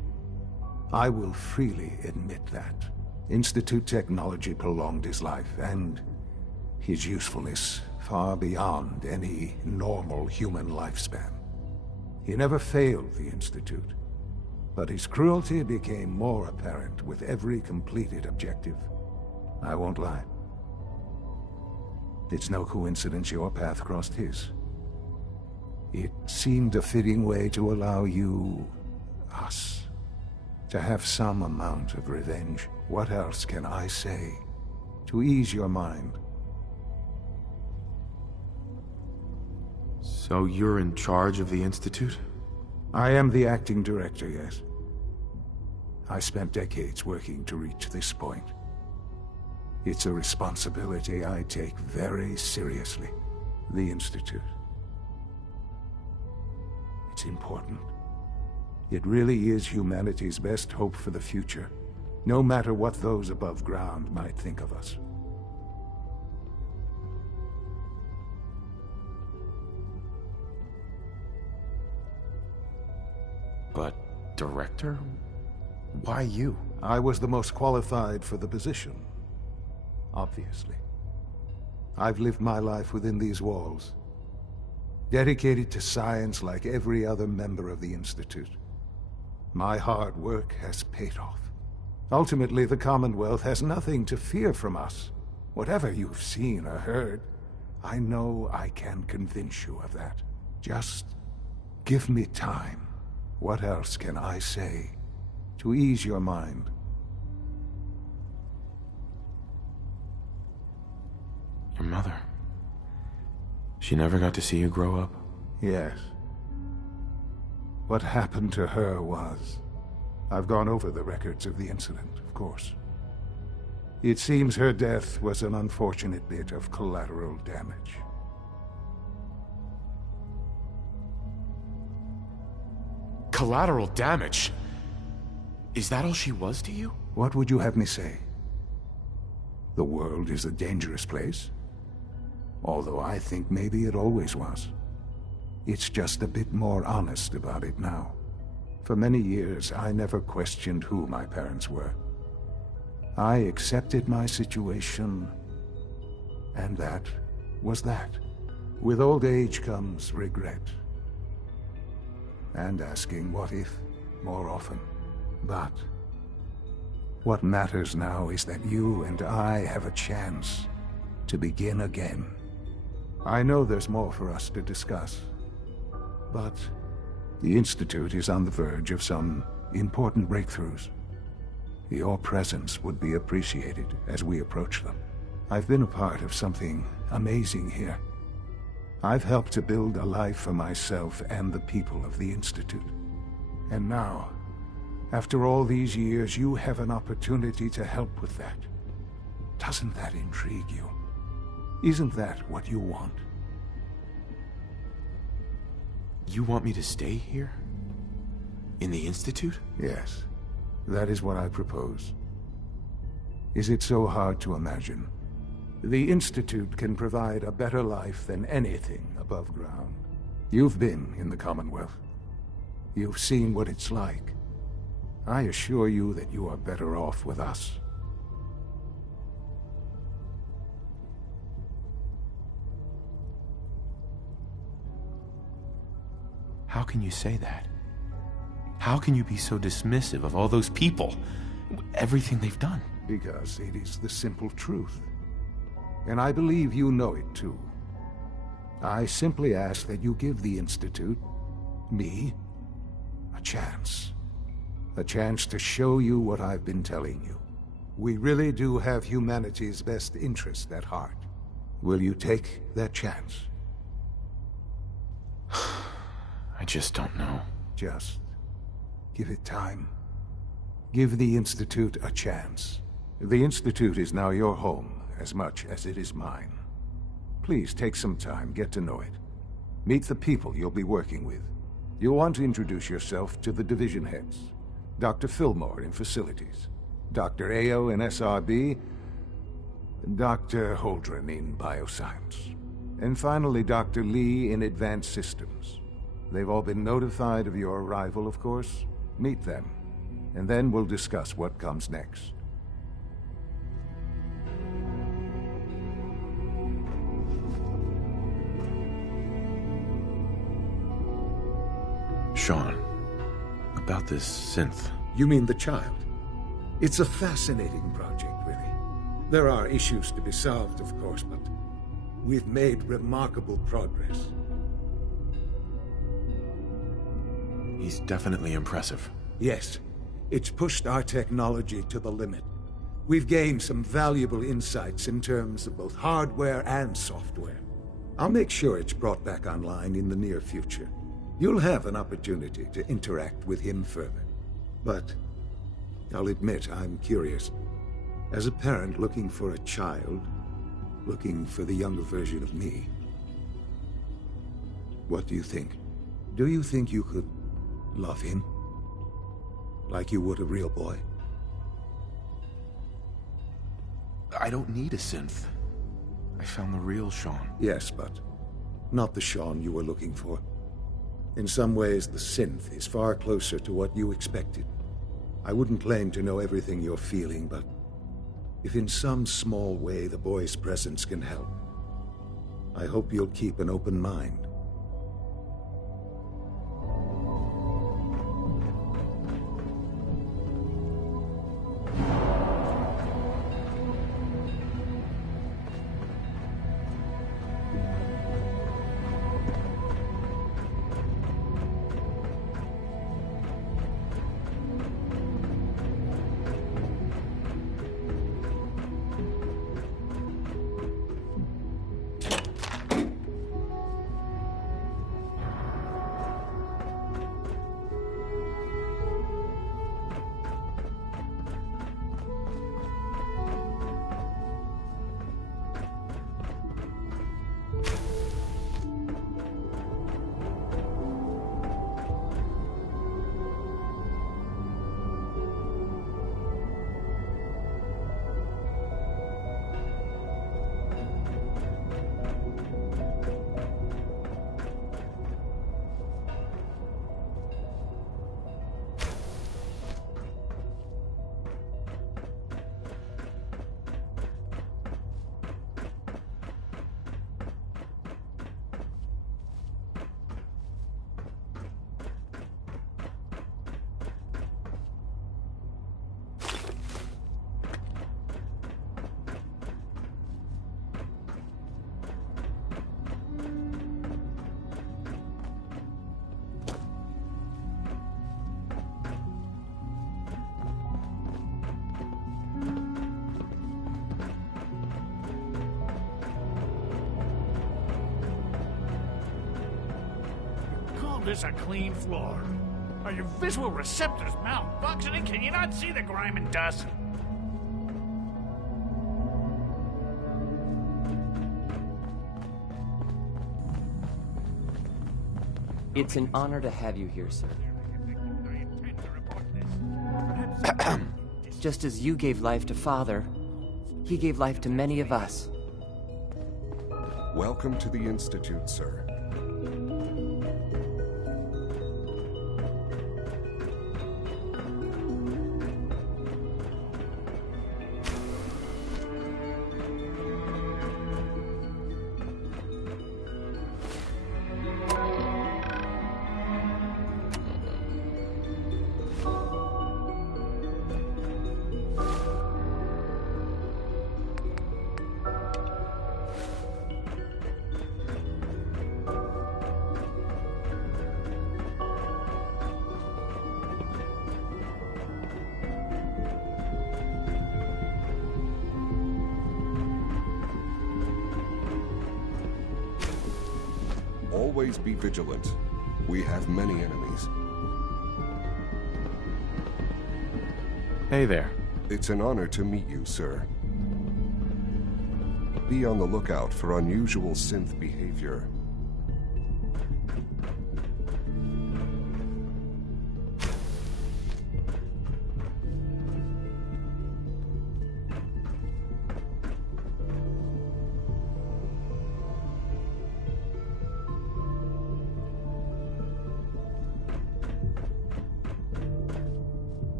I will freely admit that. Institute technology prolonged his life, and his usefulness far beyond any normal human lifespan. He never failed the Institute, but his cruelty became more apparent with every completed objective. I won't lie. It's no coincidence your path crossed his. It seemed a fitting way to allow you, us, to have some amount of revenge. What else can I say to ease your mind? So you're in charge of the Institute? I am the acting director, yes. I spent decades working to reach this point. It's a responsibility I take very seriously. The Institute. It's important. It really is humanity's best hope for the future, no matter what those above ground might think of us. But, Director? Why you? I was the most qualified for the position. Obviously. I've lived my life within these walls, dedicated to science like every other member of the Institute. My hard work has paid off. Ultimately, the Commonwealth has nothing to fear from us. Whatever you've seen or heard, I know I can convince you of that. Just give me time. What else can I say to ease your mind? Your mother. She never got to see you grow up? Yes. What happened to her was... I've gone over the records of the incident, of course. It seems her death was an unfortunate bit of collateral damage. Collateral damage? Is that all she was to you? What would you have me say? The world is a dangerous place? Although I think maybe it always was. It's just a bit more honest about it now. For many years, I never questioned who my parents were. I accepted my situation, and that was that. With old age comes regret. And asking what if more often. But what matters now is that you and I have a chance to begin again. I know there's more for us to discuss, but the Institute is on the verge of some important breakthroughs. Your presence would be appreciated as we approach them. I've been a part of something amazing here. I've helped to build a life for myself and the people of the Institute. And now, after all these years, you have an opportunity to help with that. Doesn't that intrigue you? Isn't that what you want? You want me to stay here? In the Institute? Yes. That is what I propose. Is it so hard to imagine? The Institute can provide a better life than anything above ground. You've been in the Commonwealth. You've seen what it's like. I assure you that you are better off with us. How can you say that? How can you be so dismissive of all those people? Everything they've done? Because it is the simple truth. And I believe you know it too. I simply ask that you give the Institute, me, a chance. A chance to show you what I've been telling you. We really do have humanity's best interest at heart. Will you take that chance? I just don't know. Just give it time. Give the Institute a chance. The Institute is now your home as much as it is mine. Please take some time, get to know it. Meet the people you'll be working with. You'll want to introduce yourself to the division heads. Dr. Fillmore in Facilities, Dr. Ayo in SRB, Dr. Holdren in Bioscience, and finally Dr. Lee in Advanced Systems. They've all been notified of your arrival, of course. Meet them, and then we'll discuss what comes next. Sean, about this synth. You mean the child? It's a fascinating project, really. There are issues to be solved, of course, but we've made remarkable progress. He's definitely impressive. Yes. It's pushed our technology to the limit. We've gained some valuable insights in terms of both hardware and software. I'll make sure it's brought back online in the near future. You'll have an opportunity to interact with him further. But I'll admit I'm curious. As a parent looking for a child, looking for the younger version of me, what do you think? Do you think you could love him? Like you would a real boy? I don't need a synth. I found the real Sean. Yes, but not the Sean you were looking for. In some ways, the synth is far closer to what you expected. I wouldn't claim to know everything you're feeling, but if in some small way the boy's presence can help, I hope you'll keep an open mind. This a clean floor. Are your visual receptors malfunctioning? Can you not see the grime and dust? It's an honor to have you here, sir. Just as you gave life to Father, he gave life to many of us. Welcome to the Institute, sir. Always be vigilant. We have many enemies. Hey there. It's an honor to meet you, sir. Be on the lookout for unusual synth behavior.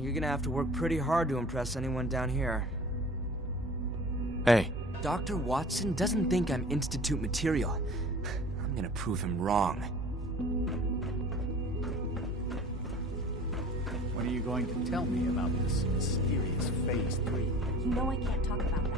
You're gonna have to work pretty hard to impress anyone down here. Hey. Dr. Watson doesn't think I'm Institute material. I'm gonna prove him wrong. What are you going to tell me about this mysterious Phase 3? You know I can't talk about that.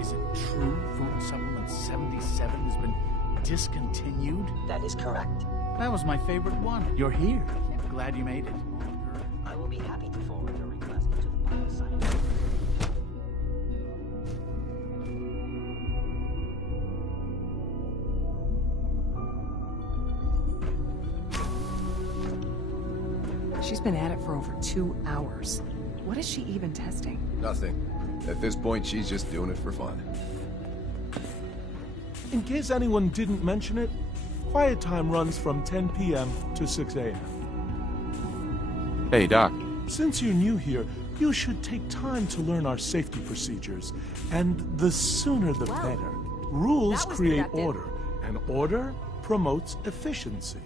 Is it true Food Supplement 77 has been discontinued? That is correct. That was my favorite one. You're here. Glad you made it. I will be happy to forward your request to the bioscientist. She's been at it for over 2 hours. What is she even testing? Nothing. At this point, she's just doing it for fun. In case anyone didn't mention it, quiet time runs from 10 p.m. to 6 a.m. Hey, Doc. Since you're new here, you should take time to learn our safety procedures. And the sooner the better. Rules create order, and order promotes efficiency.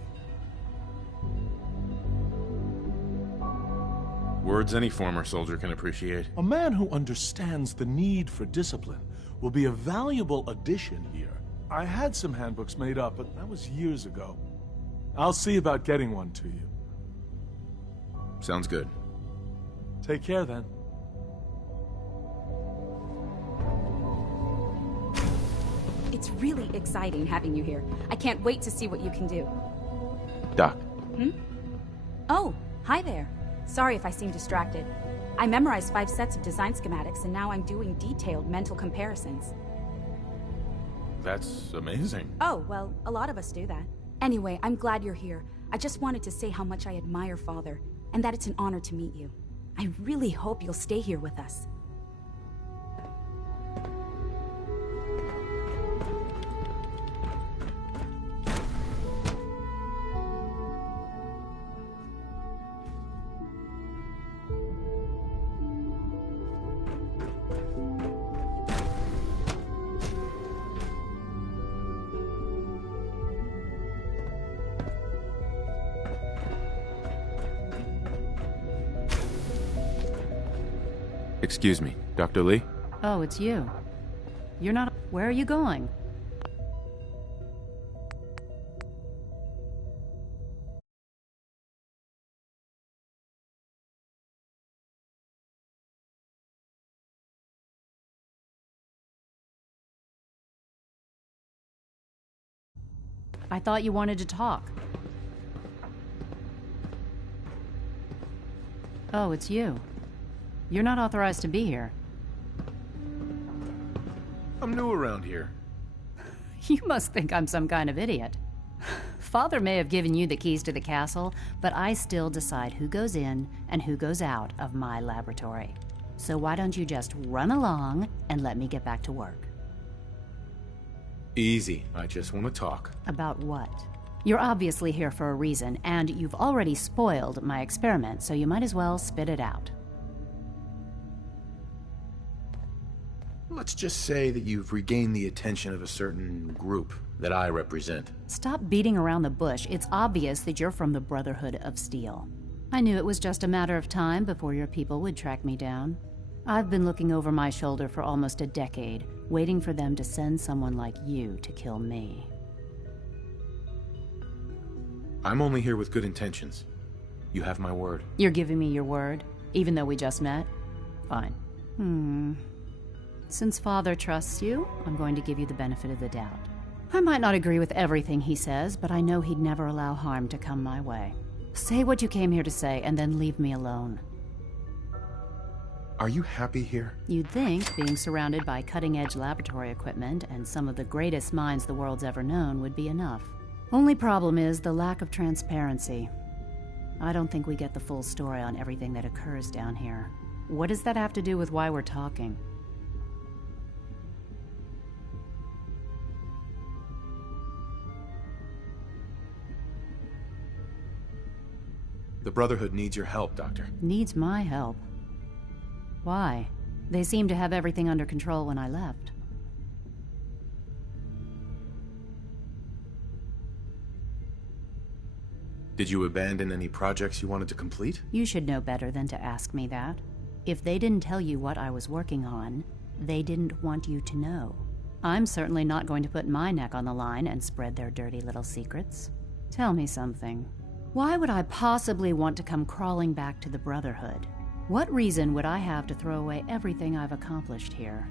Words any former soldier can appreciate. A man who understands the need for discipline will be a valuable addition here. I had some handbooks made up, but that was years ago. I'll see about getting one to you. Sounds good. Take care, then. It's really exciting having you here. I can't wait to see what you can do. Doc. Oh, hi there. Sorry if I seem distracted. I memorized 5 sets of design schematics, and now I'm doing detailed mental comparisons. That's amazing. Oh, well, a lot of us do that. Anyway, I'm glad you're here. I just wanted to say how much I admire Father, and that it's an honor to meet you. I really hope you'll stay here with us. Excuse me, Dr. Lee? Oh, it's you. You're not... Where are you going? I thought you wanted to talk. Oh, it's you. You're not authorized to be here. I'm new around here. You must think I'm some kind of idiot. Father may have given you the keys to the castle, but I still decide who goes in and who goes out of my laboratory. So why don't you just run along and let me get back to work? Easy. I just want to talk. About what? You're obviously here for a reason, and you've already spoiled my experiment, so you might as well spit it out. Let's just say that you've regained the attention of a certain group that I represent. Stop beating around the bush. It's obvious that you're from the Brotherhood of Steel. I knew it was just a matter of time before your people would track me down. I've been looking over my shoulder for almost a decade, waiting for them to send someone like you to kill me. I'm only here with good intentions. You have my word. You're giving me your word, even though we just met? Fine. Since Father trusts you, I'm going to give you the benefit of the doubt. I might not agree with everything he says, but I know he'd never allow harm to come my way. Say what you came here to say, and then leave me alone. Are you happy here? You'd think being surrounded by cutting-edge laboratory equipment and some of the greatest minds the world's ever known would be enough. Only problem is the lack of transparency. I don't think we get the full story on everything that occurs down here. What does that have to do with why we're talking? The Brotherhood needs your help, Doctor. Needs my help. Why? They seemed to have everything under control when I left. Did you abandon any projects you wanted to complete? You should know better than to ask me that. If they didn't tell you what I was working on, they didn't want you to know. I'm certainly not going to put my neck on the line and spread their dirty little secrets. Tell me something. Why would I possibly want to come crawling back to the Brotherhood? What reason would I have to throw away everything I've accomplished here?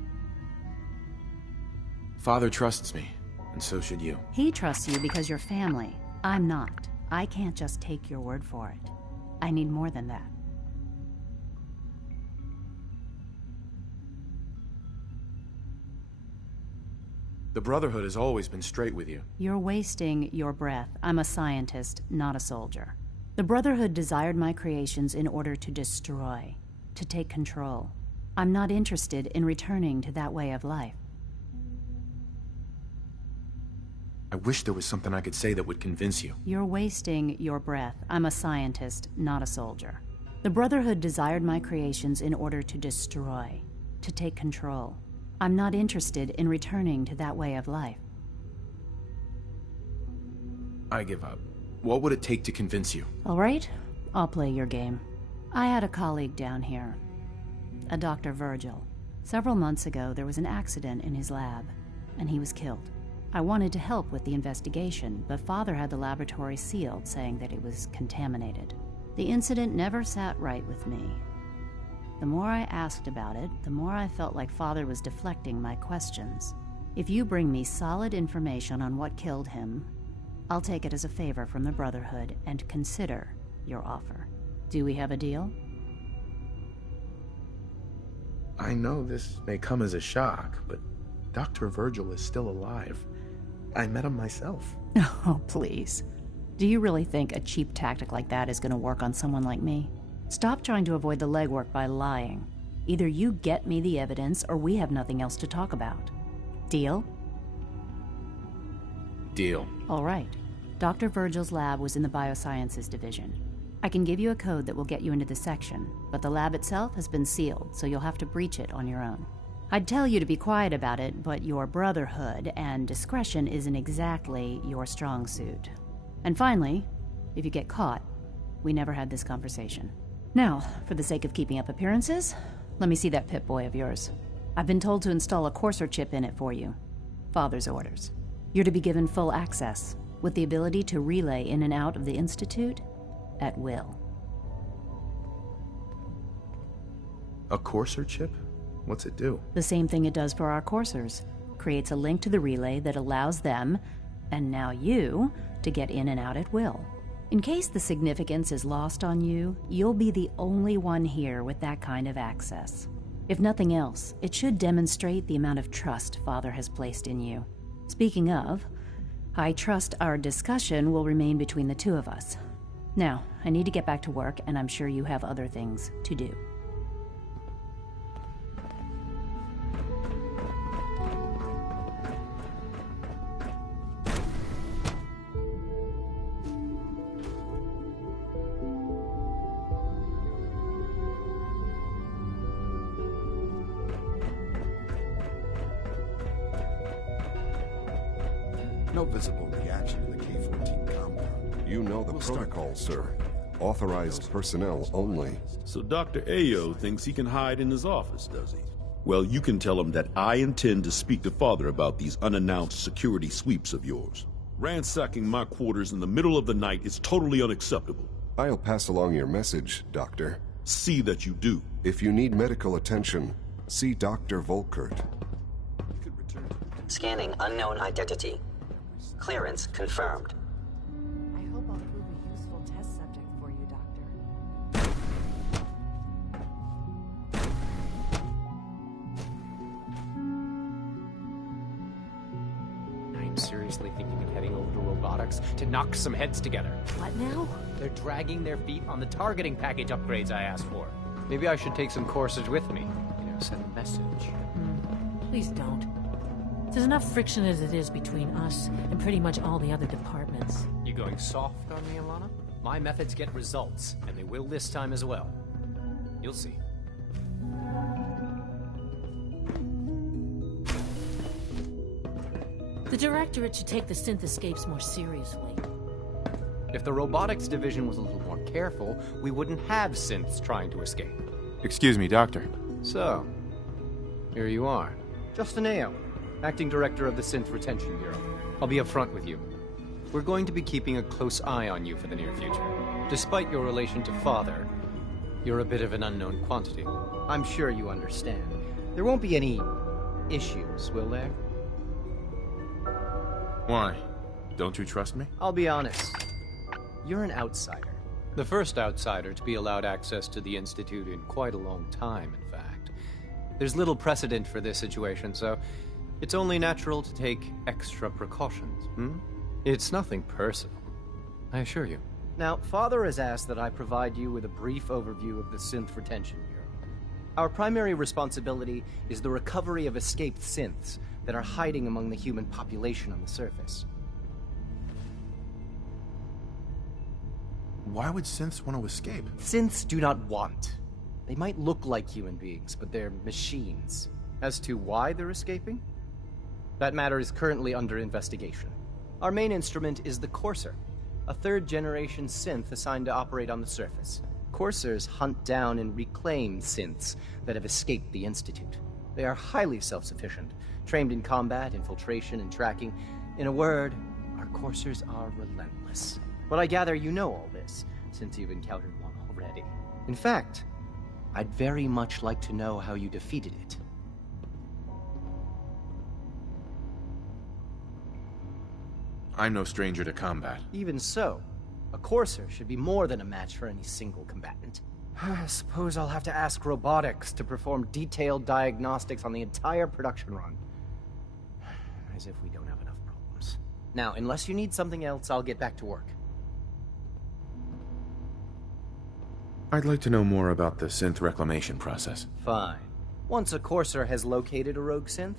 Father trusts me, and so should you. He trusts you because you're family. I'm not. I can't just take your word for it. I need more than that. The Brotherhood has always been straight with you. You're wasting your breath. I'm a scientist, not a soldier. The Brotherhood desired my creations in order to destroy, to take control. I'm not interested in returning to that way of life. I wish there was something I could say that would convince you. You're wasting your breath. I'm a scientist, not a soldier. The Brotherhood desired my creations in order to destroy, to take control. I'm not interested in returning to that way of life. I give up. What would it take to convince you? All right, I'll play your game. I had a colleague down here, a Dr. Virgil. Several months ago, there was an accident in his lab, and he was killed. I wanted to help with the investigation, but Father had the laboratory sealed, saying that it was contaminated. The incident never sat right with me. The more I asked about it, the more I felt like Father was deflecting my questions. If you bring me solid information on what killed him, I'll take it as a favor from the Brotherhood and consider your offer. Do we have a deal? I know this may come as a shock, but Dr. Virgil is still alive. I met him myself. Oh, please. Do you really think a cheap tactic like that is going to work on someone like me? Stop trying to avoid the legwork by lying. Either you get me the evidence, or we have nothing else to talk about. Deal? Deal. All right. Dr. Virgil's lab was in the Biosciences Division. I can give you a code that will get you into the section, but the lab itself has been sealed, so you'll have to breach it on your own. I'd tell you to be quiet about it, but your Brotherhood and discretion isn't exactly your strong suit. And finally, if you get caught, we never had this conversation. Now, for the sake of keeping up appearances, let me see that Pip-Boy of yours. I've been told to install a courser chip in it for you. Father's orders. You're to be given full access, with the ability to relay in and out of the Institute at will. A courser chip? What's it do? The same thing it does for our coursers. Creates a link to the relay that allows them, and now you, to get in and out at will. In case the significance is lost on you, you'll be the only one here with that kind of access. If nothing else, it should demonstrate the amount of trust Father has placed in you. Speaking of, I trust our discussion will remain between the two of us. Now, I need to get back to work, and I'm sure you have other things to do. No visible reaction in the K-14 compound. You know the protocol, sir. Authorized personnel only. So Dr. Ayo thinks he can hide in his office, does he? Well, you can tell him that I intend to speak to Father about these unannounced security sweeps of yours. Ransacking my quarters in the middle of the night is totally unacceptable. I'll pass along your message, Doctor. See that you do. If you need medical attention, see Dr. Volkert. Scanning unknown identity. Clearance confirmed. I hope I'll prove a useful test subject for you, Doctor. I'm seriously thinking of heading over to robotics to knock some heads together. What now? They're dragging their feet on the targeting package upgrades I asked for. Maybe I should take some courses with me. Send a message. Please don't. There's enough friction as it is between us and pretty much all the other departments. You going soft on me, Alana? My methods get results, and they will this time as well. You'll see. The Directorate should take the synth escapes more seriously. If the robotics division was a little more careful, we wouldn't have synths trying to escape. Excuse me, Doctor. So, here you are. Justin Ayo, Acting Director of the Synth Retention Bureau. I'll be upfront with you. We're going to be keeping a close eye on you for the near future. Despite your relation to Father, you're a bit of an unknown quantity. I'm sure you understand. There won't be any issues, will there? Why? Don't you trust me? I'll be honest. You're an outsider. The first outsider to be allowed access to the Institute in quite a long time, in fact. There's little precedent for this situation, so it's only natural to take extra precautions, It's nothing personal, I assure you. Now, Father has asked that I provide you with a brief overview of the Synth Retention Bureau. Our primary responsibility is the recovery of escaped synths that are hiding among the human population on the surface. Why would synths want to escape? Synths do not want. They might look like human beings, but they're machines. As to why they're escaping? That matter is currently under investigation. Our main instrument is the Courser, a third-generation synth assigned to operate on the surface. Coursers hunt down and reclaim synths that have escaped the Institute. They are highly self-sufficient, trained in combat, infiltration, and tracking. In a word, our Coursers are relentless. But I gather you know all this, since you've encountered one already. In fact, I'd very much like to know how you defeated it. I'm no stranger to combat. Even so, a Courser should be more than a match for any single combatant. I suppose I'll have to ask robotics to perform detailed diagnostics on the entire production run. As if we don't have enough problems. Now, unless you need something else, I'll get back to work. I'd like to know more about the synth reclamation process. Fine. Once a Courser has located a rogue synth,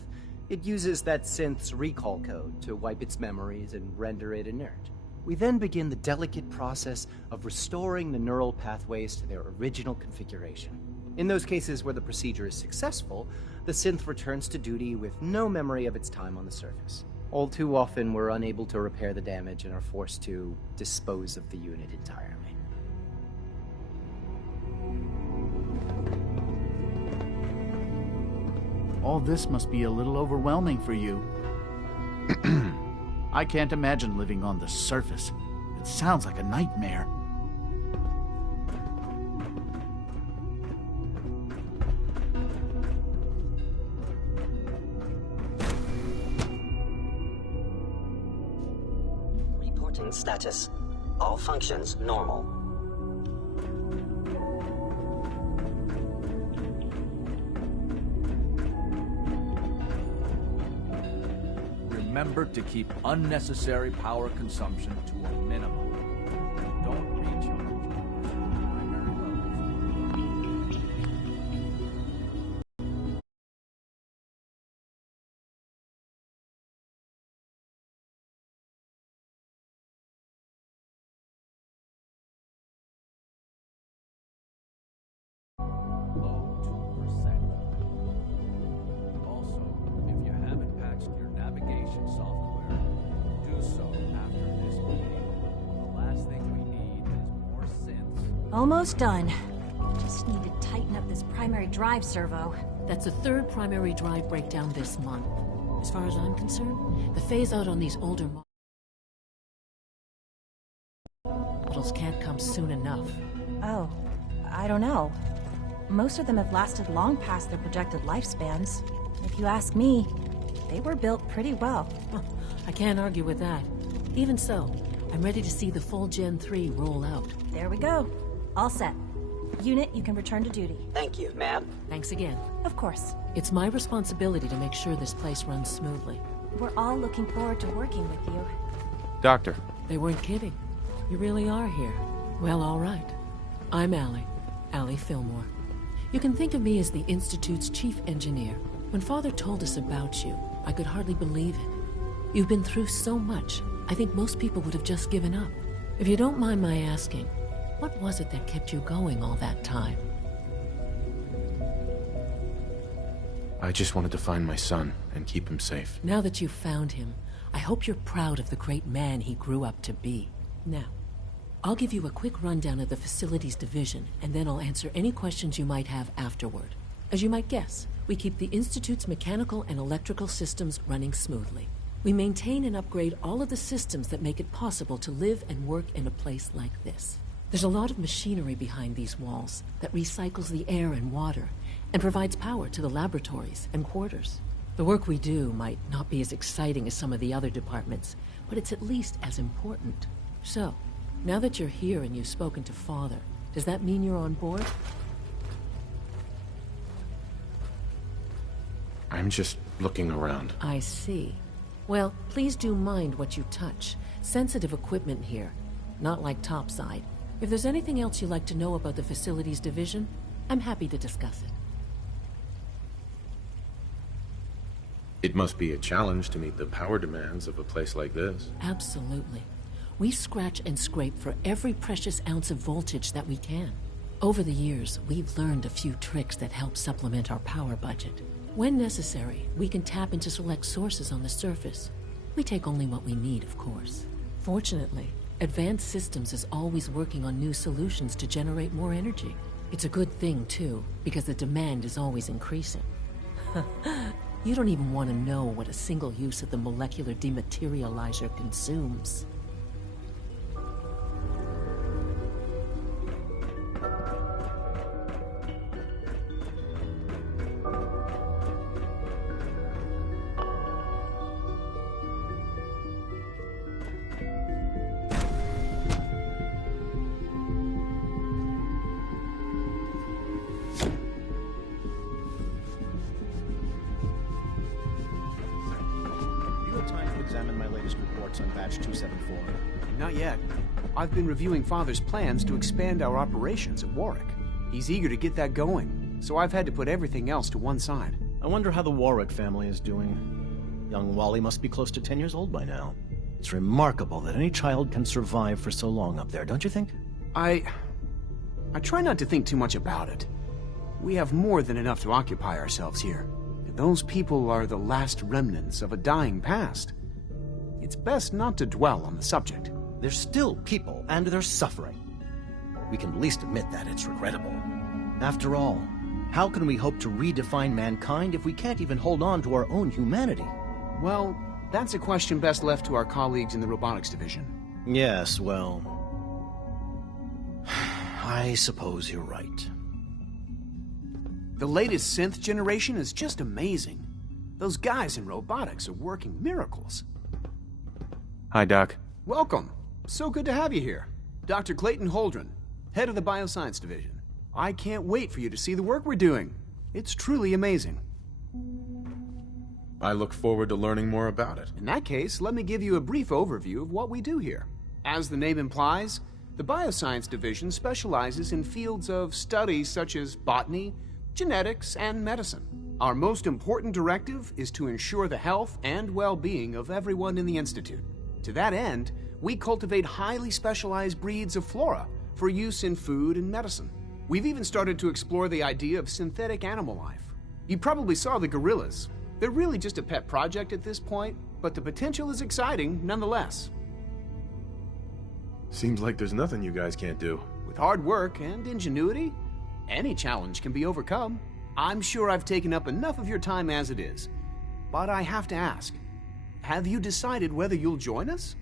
it uses that synth's recall code to wipe its memories and render it inert. We then begin the delicate process of restoring the neural pathways to their original configuration. In those cases where the procedure is successful, the synth returns to duty with no memory of its time on the surface. All too often, we're unable to repair the damage and are forced to dispose of the unit entirely. All this must be a little overwhelming for you. I can't imagine living on the surface. It sounds like a nightmare. Reporting status. All functions normal. Remember to keep unnecessary power consumption to a minimum. Don't recharge. Software. Do so after this meeting. The last thing we need is more synths. Almost done. Just need to tighten up this primary drive servo. That's the third primary drive breakdown this month. As far as I'm concerned, the phase-out on these older models can't come soon enough. Oh, I don't know. Most of them have lasted long past their projected lifespans. If you ask me, they were built pretty well. I can't argue with that. Even so, I'm ready to see the full Gen 3 roll out. There we go. All set. Unit, you can return to duty. Thank you, ma'am. Thanks again. Of course. It's my responsibility to make sure this place runs smoothly. We're all looking forward to working with you. Doctor. They weren't kidding. You really are here. Well, all right. I'm Allie Fillmore. You can think of me as the Institute's chief engineer. When Father told us about you, I could hardly believe it. You've been through so much, I think most people would have just given up. If you don't mind my asking, what was it that kept you going all that time? I just wanted to find my son and keep him safe. Now that you've found him, I hope you're proud of the great man he grew up to be. Now, I'll give you a quick rundown of the facilities division, and then I'll answer any questions you might have afterward. As you might guess, we keep the Institute's mechanical and electrical systems running smoothly. We maintain and upgrade all of the systems that make it possible to live and work in a place like this. There's a lot of machinery behind these walls that recycles the air and water and provides power to the laboratories and quarters. The work we do might not be as exciting as some of the other departments, but it's at least as important. So, now that you're here and you've spoken to Father, does that mean you're on board? I'm just looking around. I see. Well, please do mind what you touch. Sensitive equipment here, not like topside. If there's anything else you'd like to know about the facilities division, I'm happy to discuss it. It must be a challenge to meet the power demands of a place like this. Absolutely. We scratch and scrape for every precious ounce of voltage that we can. Over the years, we've learned a few tricks that help supplement our power budget. When necessary, we can tap into select sources on the surface. We take only what we need, of course. Fortunately, Advanced Systems is always working on new solutions to generate more energy. It's a good thing, too, because the demand is always increasing. You don't even want to know what a single use of the molecular dematerializer consumes. On batch 274. Not yet. I've been reviewing Father's plans to expand our operations at Warwick. He's eager to get that going, so I've had to put everything else to one side. I wonder how the Warwick family is doing. Young Wally must be close to 10 years old by now. It's remarkable that any child can survive for so long up there, don't you think? I try not to think too much about it. We have more than enough to occupy ourselves here. And those people are the last remnants of a dying past. It's best not to dwell on the subject. They're still people, and they're suffering. We can at least admit that it's regrettable. After all, how can we hope to redefine mankind if we can't even hold on to our own humanity? Well, that's a question best left to our colleagues in the robotics division. Yes, well... I suppose you're right. The latest synth generation is just amazing. Those guys in robotics are working miracles. Hi, Doc. Welcome. So good to have you here. Dr. Clayton Holdren, head of the Bioscience Division. I can't wait for you to see the work we're doing. It's truly amazing. I look forward to learning more about it. In that case, let me give you a brief overview of what we do here. As the name implies, the Bioscience Division specializes in fields of study such as botany, genetics, and medicine. Our most important directive is to ensure the health and well-being of everyone in the Institute. To that end, we cultivate highly specialized breeds of flora for use in food and medicine. We've even started to explore the idea of synthetic animal life. You probably saw the gorillas. They're really just a pet project at this point, but the potential is exciting nonetheless. Seems like there's nothing you guys can't do. With hard work and ingenuity, any challenge can be overcome. I'm sure I've taken up enough of your time as it is, but I have to ask. Have you decided whether you'll join us?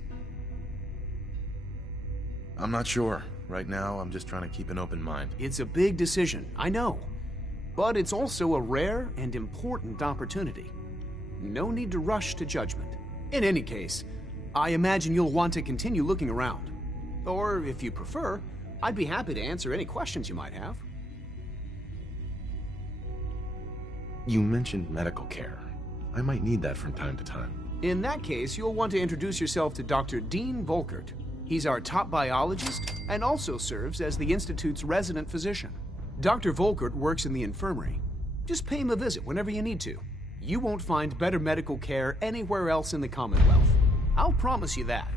I'm not sure. Right now, I'm just trying to keep an open mind. It's a big decision, I know. But it's also a rare and important opportunity. No need to rush to judgment. In any case, I imagine you'll want to continue looking around. Or, if you prefer, I'd be happy to answer any questions you might have. You mentioned medical care. I might need that from time to time. In that case, you'll want to introduce yourself to Dr. Dean Volkert. He's our top biologist and also serves as the Institute's resident physician. Dr. Volkert works in the infirmary. Just pay him a visit whenever you need to. You won't find better medical care anywhere else in the Commonwealth. I'll promise you that.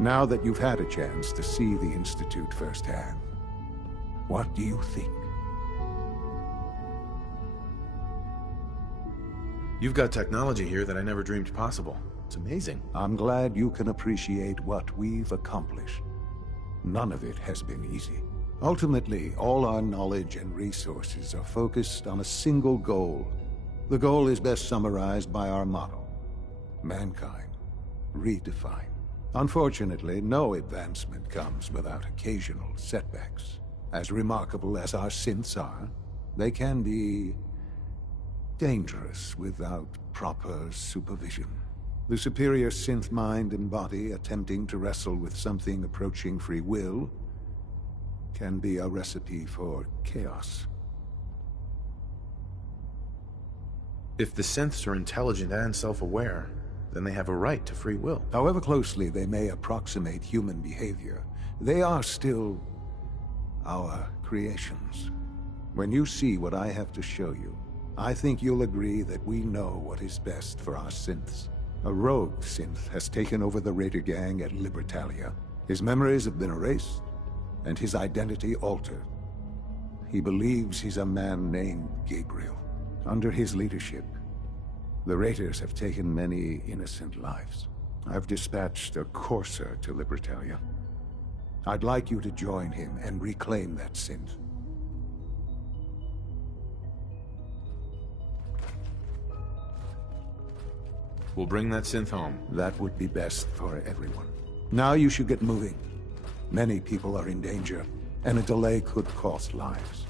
Now that you've had a chance to see the Institute firsthand, what do you think? You've got technology here that I never dreamed possible. It's amazing. I'm glad you can appreciate what we've accomplished. None of it has been easy. Ultimately, all our knowledge and resources are focused on a single goal. The goal is best summarized by our motto: mankind, redefined. Unfortunately, no advancement comes without occasional setbacks. As remarkable as our synths are, they can be dangerous without proper supervision. The superior synth mind and body attempting to wrestle with something approaching free will can be a recipe for chaos. If the synths are intelligent and self-aware, then they have a right to free will. However closely they may approximate human behavior, they are still our creations. When you see what I have to show you, I think you'll agree that we know what is best for our synths. A rogue synth has taken over the Raider gang at Libertalia. His memories have been erased, and his identity altered. He believes he's a man named Gabriel. Under his leadership, the Raiders have taken many innocent lives. I've dispatched a courser to Libertalia. I'd like you to join him and reclaim that synth. We'll bring that synth home. That would be best for everyone. Now you should get moving. Many people are in danger, and a delay could cost lives.